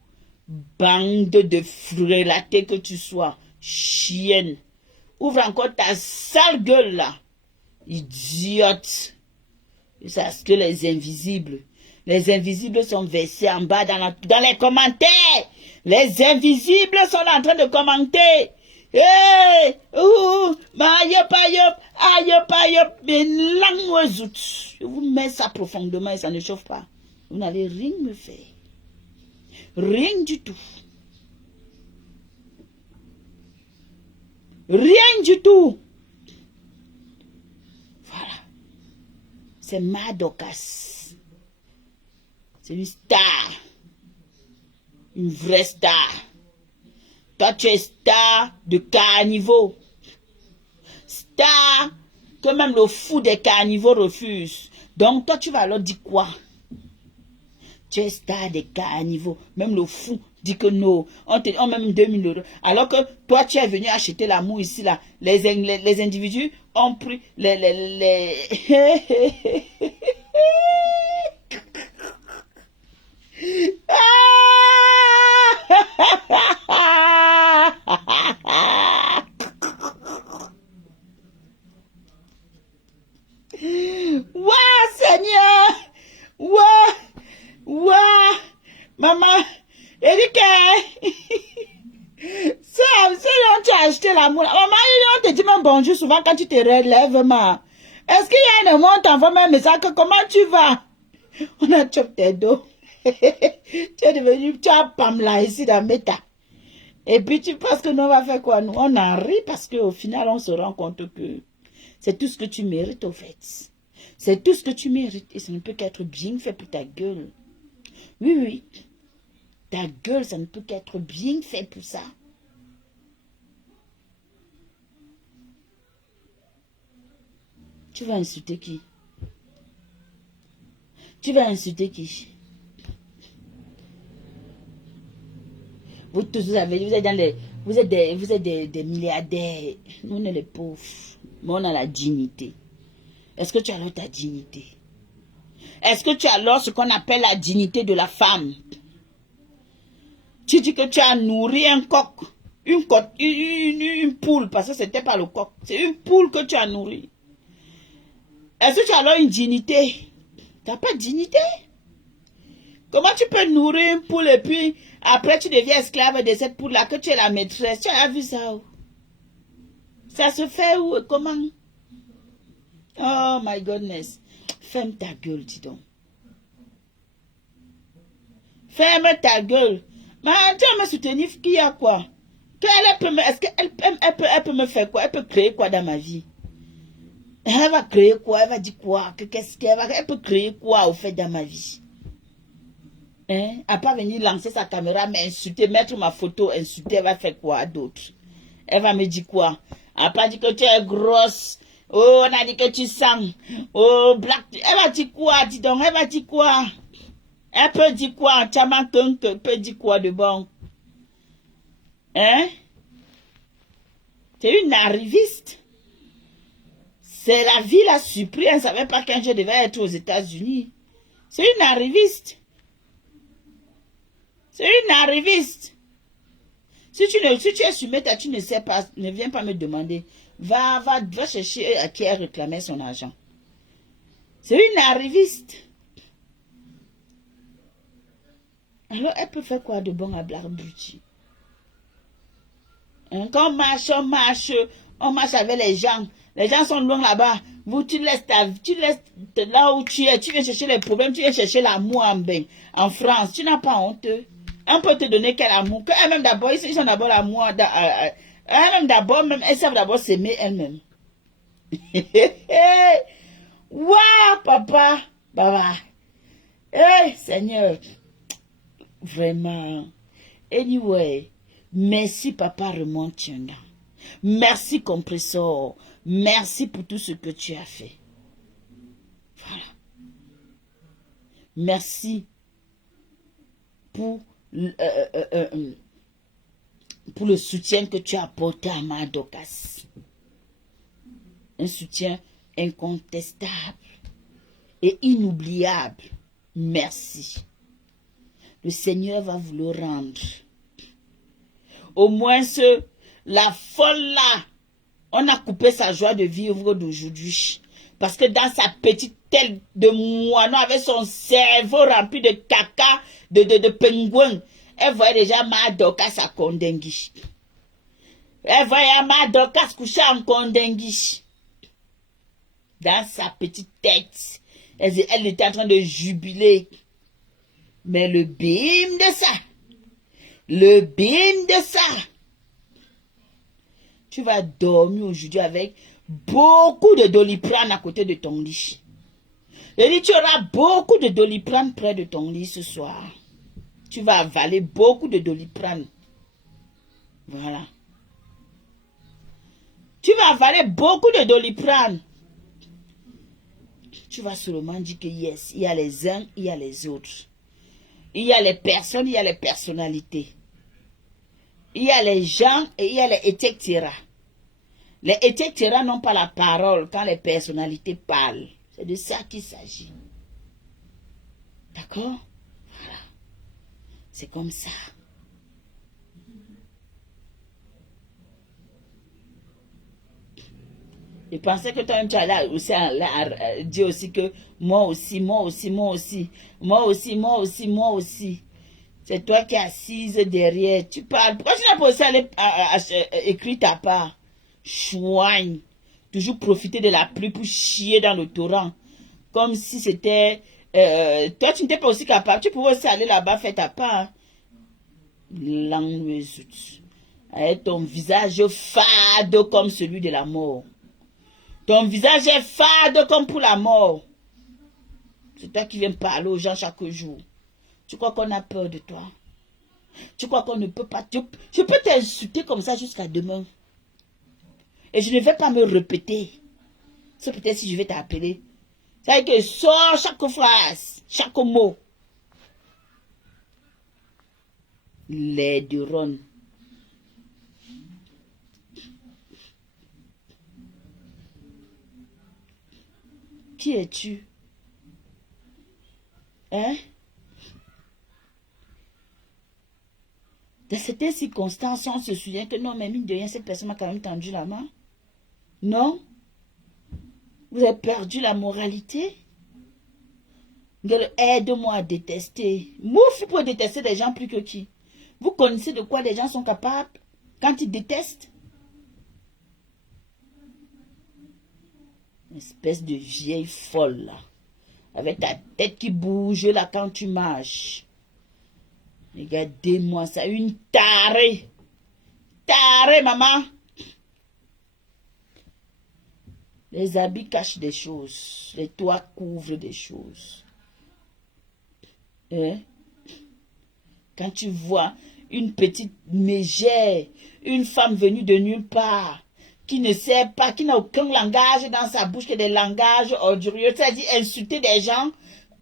Bande de frélatés que tu sois. Chienne. Ouvre encore ta sale gueule, là. Idiote. C'est parce que les invisibles sont versés en bas dans les commentaires. Les invisibles sont en train de commenter. Hey, mais je vous mets ça profondément et ça ne chauffe pas. Vous n'allez rien me faire. Rien du tout. Rien du tout. Voilà. C'est Madokas. C'est une star. Une vraie star. Toi, tu es star de carnivore. Star que même le fou des carnivores refuse. Donc, toi, tu vas alors dire quoi? Tu es star des carnivores. Même le fou dit que non. On te donne même 2000 euros. Alors que toi, tu es venu acheter l'amour ici, là. Les individus ont pris les... Ouah, Seigneur! Ouah! Ouah! Maman! Erika! C'est là tu as acheté l'amour. Maman, on te dit même bonjour souvent quand tu te relèves, ma. Est-ce qu'il y a un moment, on t'envoie même un message que comment tu vas? On a chopé tes dos. Tu es devenu, tu as Pamela ici dans Meta. Et puis tu penses que nous on va faire quoi? Nous, on en rit parce qu'au final, on se rend compte que c'est tout ce que tu mérites au fait. C'est tout ce que tu mérites et ça ne peut qu'être bien fait pour ta gueule. Oui, oui. Ta gueule, ça ne peut qu'être bien fait pour ça. Tu vas insulter qui? Tu vas insulter qui? Vous tous, vous êtes des milliardaires. Nous, on est les pauvres. Mais on a la dignité. Est-ce que tu as alors ta dignité? Est-ce que tu as alors ce qu'on appelle la dignité de la femme? Tu dis que tu as nourri un coq, une poule, parce que c'était pas le coq, c'est une poule que tu as nourri. Est-ce que tu as alors une dignité? Tu n'as pas de dignité? Comment tu peux nourrir une poule et puis après tu deviens esclave de cette poule-là, que tu es la maîtresse? Tu as vu ça où? Ça se fait où et comment? Oh my goodness. Ferme ta gueule, dis donc. Ferme ta gueule. Mais tu vas me soutenir qu'il y a quoi? Est-ce qu'elle peut me faire quoi? Elle peut créer quoi dans ma vie? Elle va créer quoi? Elle va dire quoi? Elle peut créer quoi au fait dans ma vie? Hein? Elle va venir lancer sa caméra, m'insulter, mettre ma photo, insulter, elle va faire quoi d'autre? Elle va me dire quoi? Elle va dire que tu es grosse. Oh, on a dit que tu sens. Oh, black. Elle va dire quoi? Dis donc, elle va dire quoi? Elle peut dire quoi? Chama Tonke peut dire quoi de bon? Hein? C'est une arriviste. C'est la vie l'a surpris. Elle ne savait pas qu'un jour devait être aux États-Unis. C'est une arriviste. C'est une arriviste. Si tu es sur Meta, tu ne sais pas, ne viens pas me demander. Va chercher à qui elle réclamait son argent. C'est une arriviste. Alors, elle peut faire quoi de bon à Blarbuti? Hein, quand on marche avec les gens. Les gens sont loin là-bas. Vous, tu laisses là où tu es. Tu viens chercher les problèmes, tu viens chercher l'amour en France. Tu n'as pas honte. On peut te donner quel amour? Que elles-mêmes d'abord, ils ont d'abord l'amour. Elles-mêmes d'abord, elles savent d'abord s'aimer elles-mêmes. Waouh, papa. Baba. Hey, Seigneur. Vraiment. Anyway. Merci, papa Raymond Tienda. Merci, compresseur. Merci pour tout ce que tu as fait. Voilà. Merci pour le soutien que tu as apporté à Madokas. Un soutien incontestable et inoubliable. Merci. Le Seigneur va vous le rendre. Au moins, la folle là, on a coupé sa joie de vivre d'aujourd'hui. Parce que dans sa petite tête de moineau, avec son cerveau rempli de caca, de pingouins, elle voyait déjà Madokas à Kondengui. Elle voyait Madokas coucher en Kondengui. Dans sa petite tête, elle était en train de jubiler. Mais le bim de ça, tu vas dormir aujourd'hui avec beaucoup de Doliprane à côté de ton lit. Et tu auras beaucoup de Doliprane près de ton lit ce soir. Tu vas avaler beaucoup de Doliprane. Voilà. Tu vas avaler beaucoup de Doliprane. Tu vas seulement dire que yes, il y a les uns, il y a les autres. Il y a les personnes, il y a les personnalités. Il y a les gens et il y a les etc. Les etc. n'ont pas la parole quand les personnalités parlent. C'est de ça qu'il s'agit. D'accord? Voilà. C'est comme ça. Je pensais que toi-même tu allais aussi dire aussi que moi aussi, moi aussi, moi aussi, moi aussi, moi aussi, moi aussi. C'est toi qui es assise derrière. Tu parles. Pourquoi tu n'as pas aussi aller écrire ta part? Chouigne. Toujours profiter de la pluie pour chier dans le torrent. Comme si c'était... toi, tu n'étais pas aussi capable. Tu pouvais aussi aller là-bas faire ta part. Languezout. Avec ton visage fade comme celui de la mort. Ton visage est fade comme pour la mort. C'est toi qui viens parler aux gens chaque jour. Tu crois qu'on a peur de toi? Tu crois qu'on ne peut pas... Je peux t'insulter comme ça jusqu'à demain. Et je ne vais pas me répéter. C'est peut-être si je vais t'appeler. C'est-à-dire que sors chaque phrase, chaque mot. Les de Ron. Qui es-tu? Hein? Dans certaines circonstances, on se souvient que non, mais mine de rien, cette personne m'a quand même tendu la main. Non? Vous avez perdu la moralité? Aide-moi à détester. Mouf, pour détester des gens plus que qui? Vous connaissez de quoi les gens sont capables quand ils détestent? Une espèce de vieille folle là. Avec ta tête qui bouge là quand tu marches. Regardez-moi ça, une tarée. Tarée, maman. Les habits cachent des choses. Les toits couvrent des choses. Hein? Quand tu vois une petite mégère, une femme venue de nulle part, qui ne sait pas, qui n'a aucun langage dans sa bouche que des langages ordurieux, c'est-à-dire insulter des gens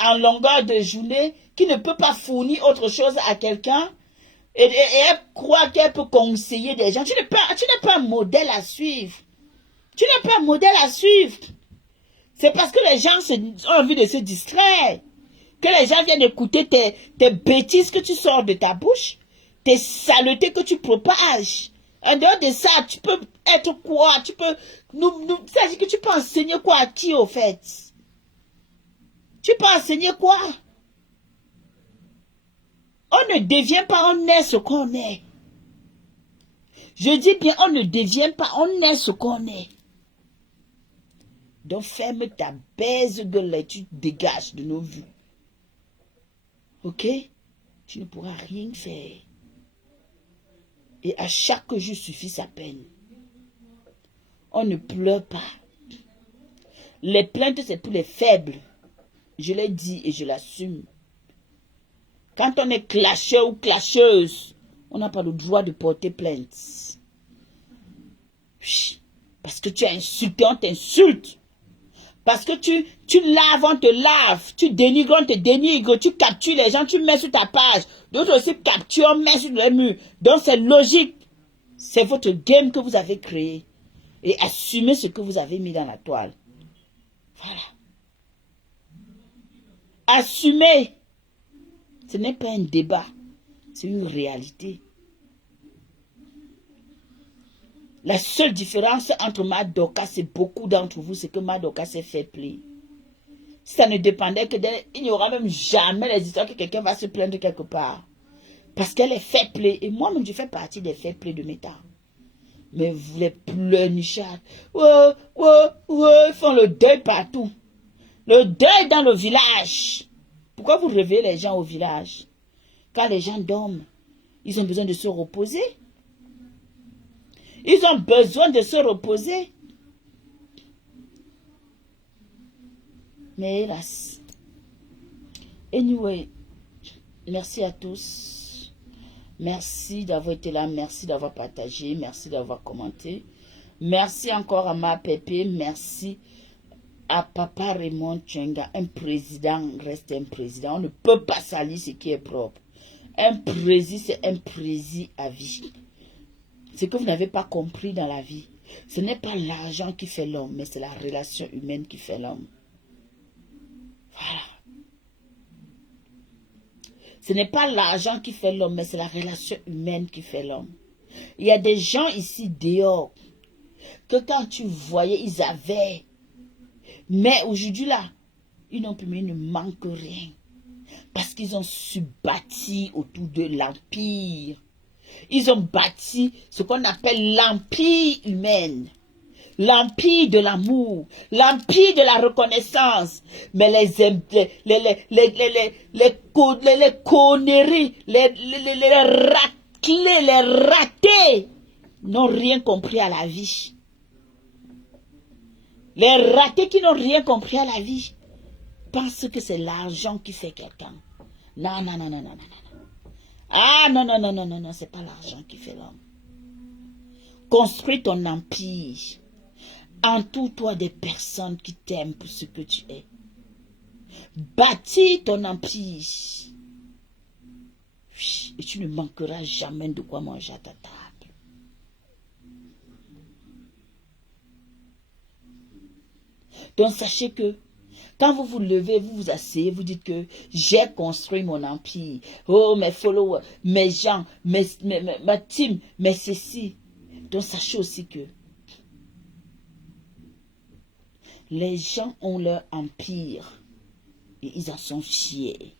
en longueur de journée, qui ne peut pas fournir autre chose à quelqu'un, et elle croit qu'elle peut conseiller des gens. Tu n'es pas un modèle à suivre. Tu n'es pas un modèle à suivre. C'est parce que les gens ont envie de se distraire, que les gens viennent écouter tes bêtises que tu sors de ta bouche, tes saletés que tu propages. En dehors de ça, tu peux être quoi? Tu peux c'est-à-dire que tu peux enseigner quoi à qui au fait? Tu peux enseigner quoi? On ne devient pas, on est ce qu'on est. Je dis bien, on ne devient pas, on est ce qu'on est. Donc ferme ta baise gueule et tu dégages de nos vues. Ok? Tu ne pourras rien faire. Et à chaque jour suffit sa peine. On ne pleure pas. Les plaintes, c'est pour les faibles. Je l'ai dit et je l'assume. Quand on est clasheur ou clasheuse, on n'a pas le droit de porter plainte. Parce que tu as insulté, on t'insulte. Parce que tu laves, on te lave. Tu dénigres, on te dénigre. Tu captures les gens, tu mets sur ta page. D'autres aussi capturent, on met sur le mur. Donc c'est logique. C'est votre game que vous avez créé. Et assumez ce que vous avez mis dans la toile. Voilà. Assumez. Ce n'est pas un débat. C'est une réalité. La seule différence entre Madoka et beaucoup d'entre vous, c'est que Madoka s'est fait play. Si ça ne dépendait que d'elle, il n'y aura même jamais les histoires que quelqu'un va se plaindre quelque part. Parce qu'elle est fait play. Et moi-même, je fais partie des fait play de Meta. Mais vous les pleurnichards, ils font le deuil partout. Le deuil dans le village. Pourquoi vous réveillez les gens au village? Quand les gens dorment, ils ont besoin de se reposer. Ils ont besoin de se reposer. Mais hélas. Anyway, Merci à tous. Merci d'avoir été là. Merci d'avoir partagé. Merci d'avoir commenté. Merci encore à ma Pépé. Merci à Papa Raymond Tchenga. Un président reste un président. On ne peut pas salir ce qui est propre. Un président, c'est un président à vie. Ce que vous n'avez pas compris dans la vie, ce n'est pas l'argent qui fait l'homme, mais c'est la relation humaine qui fait l'homme. Voilà. Ce n'est pas l'argent qui fait l'homme, mais c'est la relation humaine qui fait l'homme. Il y a des gens ici dehors que quand tu voyais, ils avaient. Mais aujourd'hui là, ils n'ont plus, mais ils ne manquent rien. Parce qu'ils ont su bâtir autour de l'empire. Ils ont bâti ce qu'on appelle l'empire humain. L'empire de l'amour, l'empire de la reconnaissance. Mais les conneries, les raclés, les ratés n'ont rien compris à la vie. Les ratés qui n'ont rien compris à la vie pensent que c'est l'argent qui fait quelqu'un. Non, non, non, non, non, non, non. Ah, non, non, non, non, non, non, c'est pas l'argent qui fait l'homme. Construis ton empire. Entoure-toi des personnes qui t'aiment pour ce que tu es. Bâtis ton empire. Et tu ne manqueras jamais de quoi manger à ta table. Donc sachez que quand vous vous levez, vous vous asseyez, vous dites que j'ai construit mon empire. Oh, mes followers, mes gens, ma team, mes ceci. Donc sachez aussi que les gens ont leur empire et ils en sont fiers.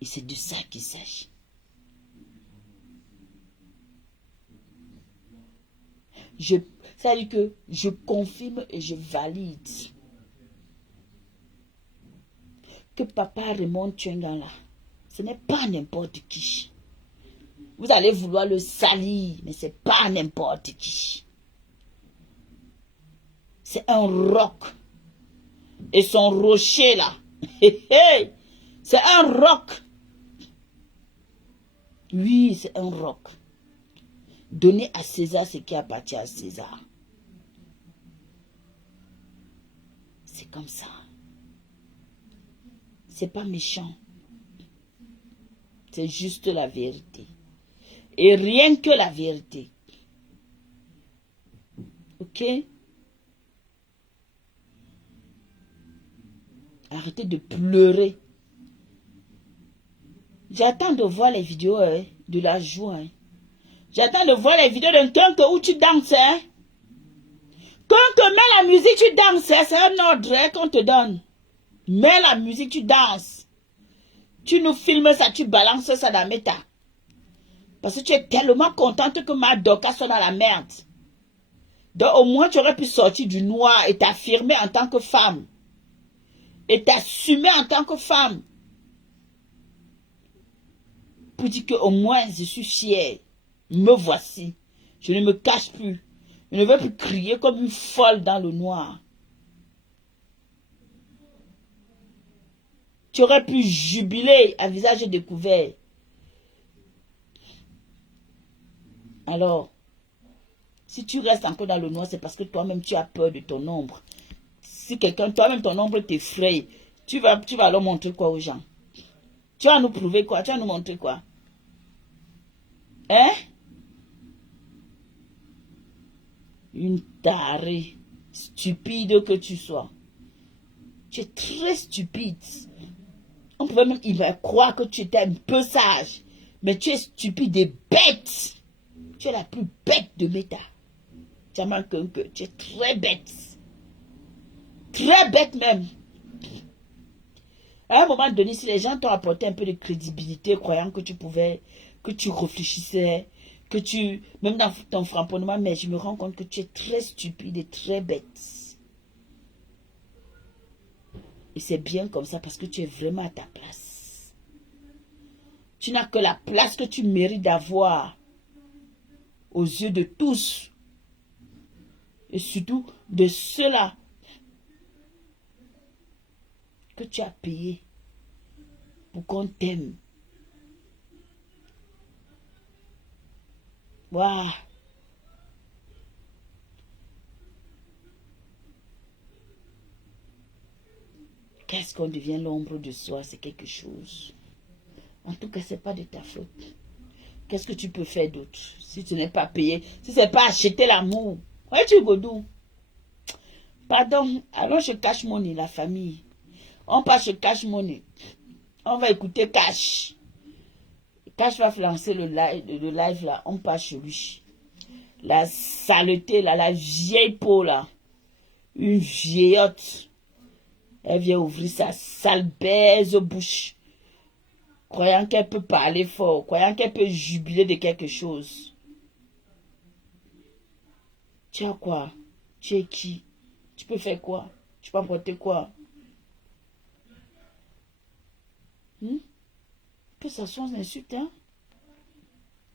Et c'est de ça qu'il s'agit. Ça veut dire que je confirme et je valide que Papa Raymond Tchenga là, ce n'est pas n'importe qui. Vous allez vouloir le salir, mais ce n'est pas n'importe qui. C'est un roc. Et son rocher là, c'est un roc. Oui, c'est un roc. Donnez à César ce qui appartient à César. C'est comme ça. C'est pas méchant. C'est juste la vérité. Et rien que la vérité. Ok? Arrêtez de pleurer. J'attends de voir les vidéos de la joie. J'attends de voir les vidéos d'un Kenke où tu danses. Quand on te met la musique, tu danses. C'est un ordre qu'on te donne. Mets la musique, tu danses. Tu nous filmes ça, tu balances ça dans Meta. Parce que tu es tellement contente que ma Doka soit dans la merde. Donc au moins tu aurais pu sortir du noir et t'affirmer en tant que femme. Et t'assumer en tant que femme. Pour dire qu'au moins je suis fière. Me voici. Je ne me cache plus. Je ne veux plus crier comme une folle dans le noir. Tu aurais pu jubiler à visage découvert. Alors, si tu restes encore dans le noir, c'est parce que toi-même tu as peur de ton ombre. Si quelqu'un, toi-même ton ombre t'effraie, tu vas alors montrer quoi aux gens? Tu vas nous prouver quoi? Tu vas nous montrer quoi? Hein? Une tarée, stupide que tu sois. Tu es très stupide. On pouvait même croire que tu étais un peu sage. Mais tu es stupide et bête. Tu es la plus bête de Meta. Tu es très bête. Très bête même. À un moment donné, si les gens t'ont apporté un peu de crédibilité, croyant que tu pouvais, que tu réfléchissais, que tu, même dans ton framponnement, mais je me rends compte que tu es très stupide et très bête. Et c'est bien comme ça parce que tu es vraiment à ta place. Tu n'as que la place que tu mérites d'avoir aux yeux de tous. Et surtout de ceux-là que tu as payé pour qu'on t'aime Waouh. Qu'est-ce qu'on devient l'ombre de soi, c'est quelque chose. En tout cas, c'est pas de ta faute. Qu'est-ce que tu peux faire d'autre si tu n'es pas payé, si c'est pas acheter l'amour? Ouais, tu godou. Pardon, allons chez Cash Money, la famille. On passe chez Cash Money. On va écouter Cash. Cash va lancer le live là. On passe chez lui. La saleté là, la vieille peau là. Une vieillotte. Elle vient ouvrir sa sale baise bouche. Croyant qu'elle peut parler fort. Croyant qu'elle peut jubiler de quelque chose. Tu as quoi? Tu es qui? Tu peux faire quoi? Tu peux apporter quoi? Que ça soit une insulte, hein?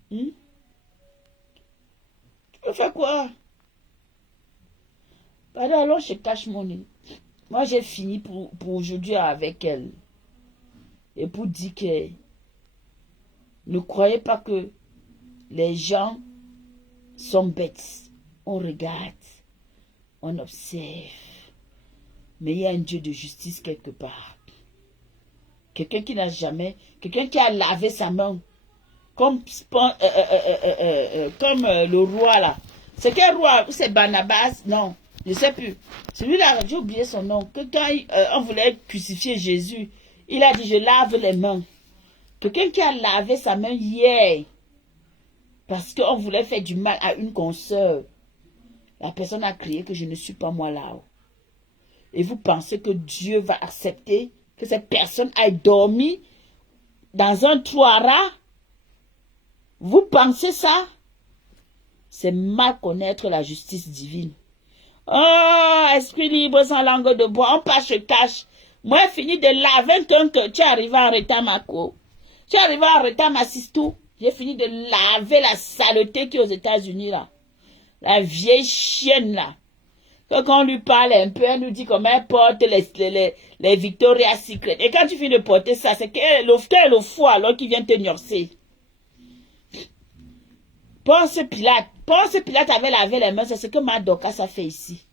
Tu peux faire quoi? Pardon, alors chez Cash Money. Moi, j'ai fini pour aujourd'hui avec elle. Et pour dire que ne croyez pas que les gens sont bêtes. On regarde, on observe. Mais il y a un Dieu de justice quelque part. Quelqu'un qui n'a jamais, quelqu'un qui a lavé sa main, comme le roi là. C'est quel roi? C'est Barnabas? Non, je ne sais plus. Celui-là, j'ai oublié son nom. Que quand on voulait crucifier Jésus, il a dit, je lave les mains. Quelqu'un qui a lavé sa main hier, parce qu'on voulait faire du mal à une consoeur. La personne a crié que je ne suis pas moi là-haut. Et vous pensez que Dieu va accepter que cette personne aille dormir dans un trou à rats? Vous pensez ça? C'est mal connaître la justice divine. Oh, esprit libre sans langue de bois, on passe se cache. Moi, fini de laver que tu es arrivé en retard, ma co. Tu es arrivé en retard, ma sistou. J'ai fini de laver la saleté qui est aux États-Unis, là. La vieille chienne, là. Quand on lui parle un peu, elle nous dit comment elle porte les Victoria's Secret. Et quand tu finis de porter ça, c'est que le foie, alors qu'il vient te gnorcer. Ponce Pilate avait lavé les mains, c'est ce que Madoka a fait ici.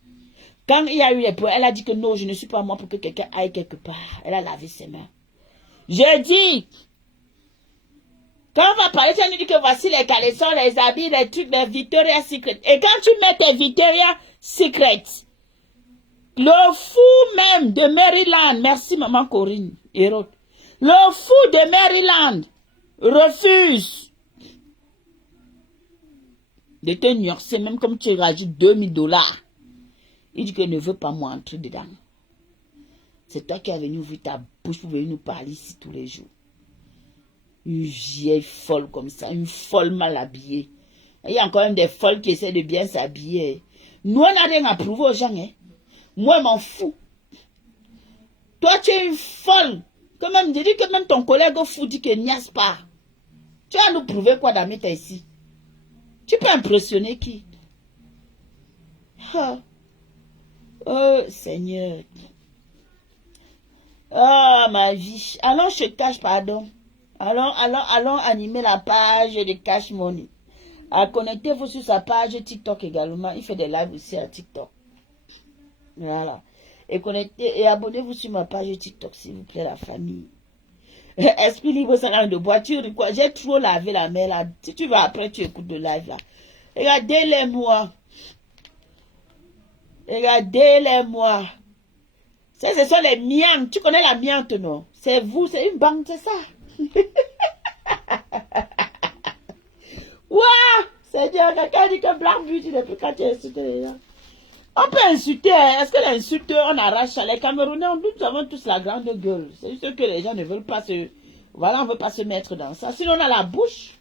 Quand il y a eu les problèmes, elle a dit que non, je ne suis pas moi pour que quelqu'un aille quelque part. Elle a lavé ses mains. Je dis, quand on va parler, tu nous dis que voici les caleçons, les habits, les trucs de Victoria's Secret. Et quand tu mets tes Victoria's Secret, le fou même de Maryland, merci maman Corinne, Hérode, le fou de Maryland refuse de te nuancer, même comme tu rajoutes $2000. Il dit qu'il ne veut pas moi entrer dedans. C'est toi qui es venu ouvrir ta bouche pour venir nous parler ici tous les jours. Une vieille folle comme ça, une folle mal habillée. Il y a encore même des folles qui essaient de bien s'habiller. Nous, on n'a rien à prouver aux gens. Hein. Moi, je m'en fous. Toi, tu es une folle. Quand même, je dis que même ton collègue fou dit qu'il n'y a pas. Tu vas nous prouver quoi d'Amita ici? Tu peux impressionner qui? Oh, Seigneur. Oh, ma vie. Allons, je cache, pardon. Allons animer la page de Cash Money. Connectez-vous sur sa page TikTok également. Il fait des lives aussi à TikTok. Voilà. Et abonnez-vous sur ma page TikTok, s'il vous plaît, la famille. Esprit libre, ça n'a de voiture, quoi. J'ai trop lavé la main là. Si tu vas après, tu écoutes le live là. Regardez-les-moi. Regardez-les-moi. Ce sont les miantes. Tu connais la miante, non? C'est vous, c'est une banque, c'est ça. Waouh! Seigneur, quelqu'un dit que Black Beauty depuis quand tu insultes les gens. On peut insulter, est-ce que l'insulte, on arrache ça? Les Camerounais, nous avons tous la grande gueule. C'est juste que les gens ne veulent pas se... Voilà, on ne veut pas se mettre dans ça. Sinon, on a la bouche.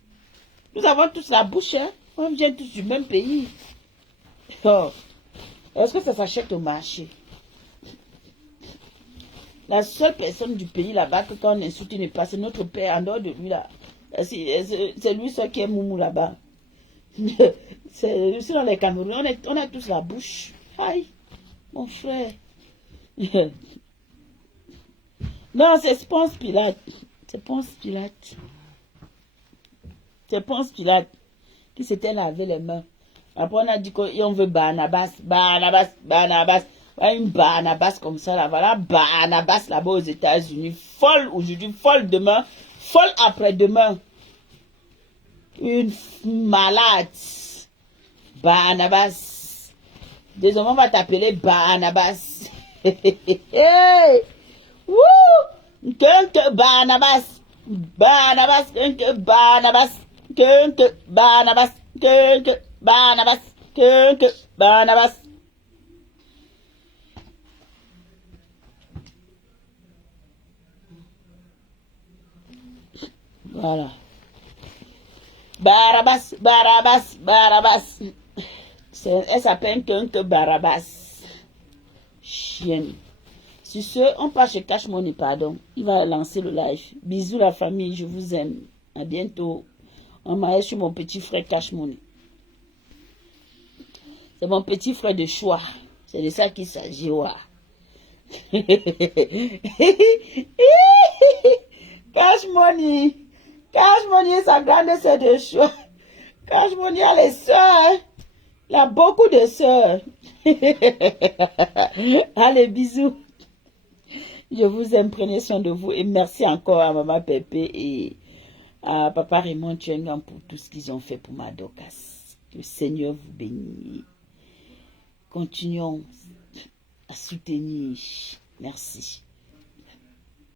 Nous avons tous la bouche, hein. On vient tous du même pays. Oh. Est-ce que ça s'achète au marché? La seule personne du pays là-bas que quand on insulte, il ne passe, c'est notre père, en dehors de lui là. C'est lui seul qui est moumou là-bas. C'est dans les Camerounais, on a tous la bouche. Aïe, mon frère. Non, c'est Ponce Pilate. C'est Ponce Pilate. C'est Ponce Pilate. qui s'était lavé les mains. Après, on a dit qu'on veut Barnabas. Ouais, une Barnabas comme ça, là. Voilà, Barnabas là-bas aux États-Unis. Folle aujourd'hui, folle demain, folle après-demain. Une malade. Barnabas. Désormais, on va t'appeler Barnabas. Hey! Wouh! Barnabas. Barnabas. Barnabas. Barnabas. Barnabas. Barnabas. Voilà. Barabas, Barabas, Barabas. Elle s'appelle que Barabas. Chienne. Sur ce, on passe chez Cash Money, pardon. Il va lancer le live. Bisous la famille, je vous aime. À bientôt. On m'a sur mon petit frère Cash Money. C'est mon petit frère de choix. C'est de ça qu'il s'agit. Ouais. Cash Money. Cash Money et sa grande sœur de choix. Cash Money a les sœurs. Il a beaucoup de sœurs. Allez, bisous. Je vous aime, prenez soin de vous. Et merci encore à Maman Pépé et à Papa Raymond Tchengan pour tout ce qu'ils ont fait pour ma Dorcas. Que le Seigneur vous bénisse. Continuons à soutenir. Merci.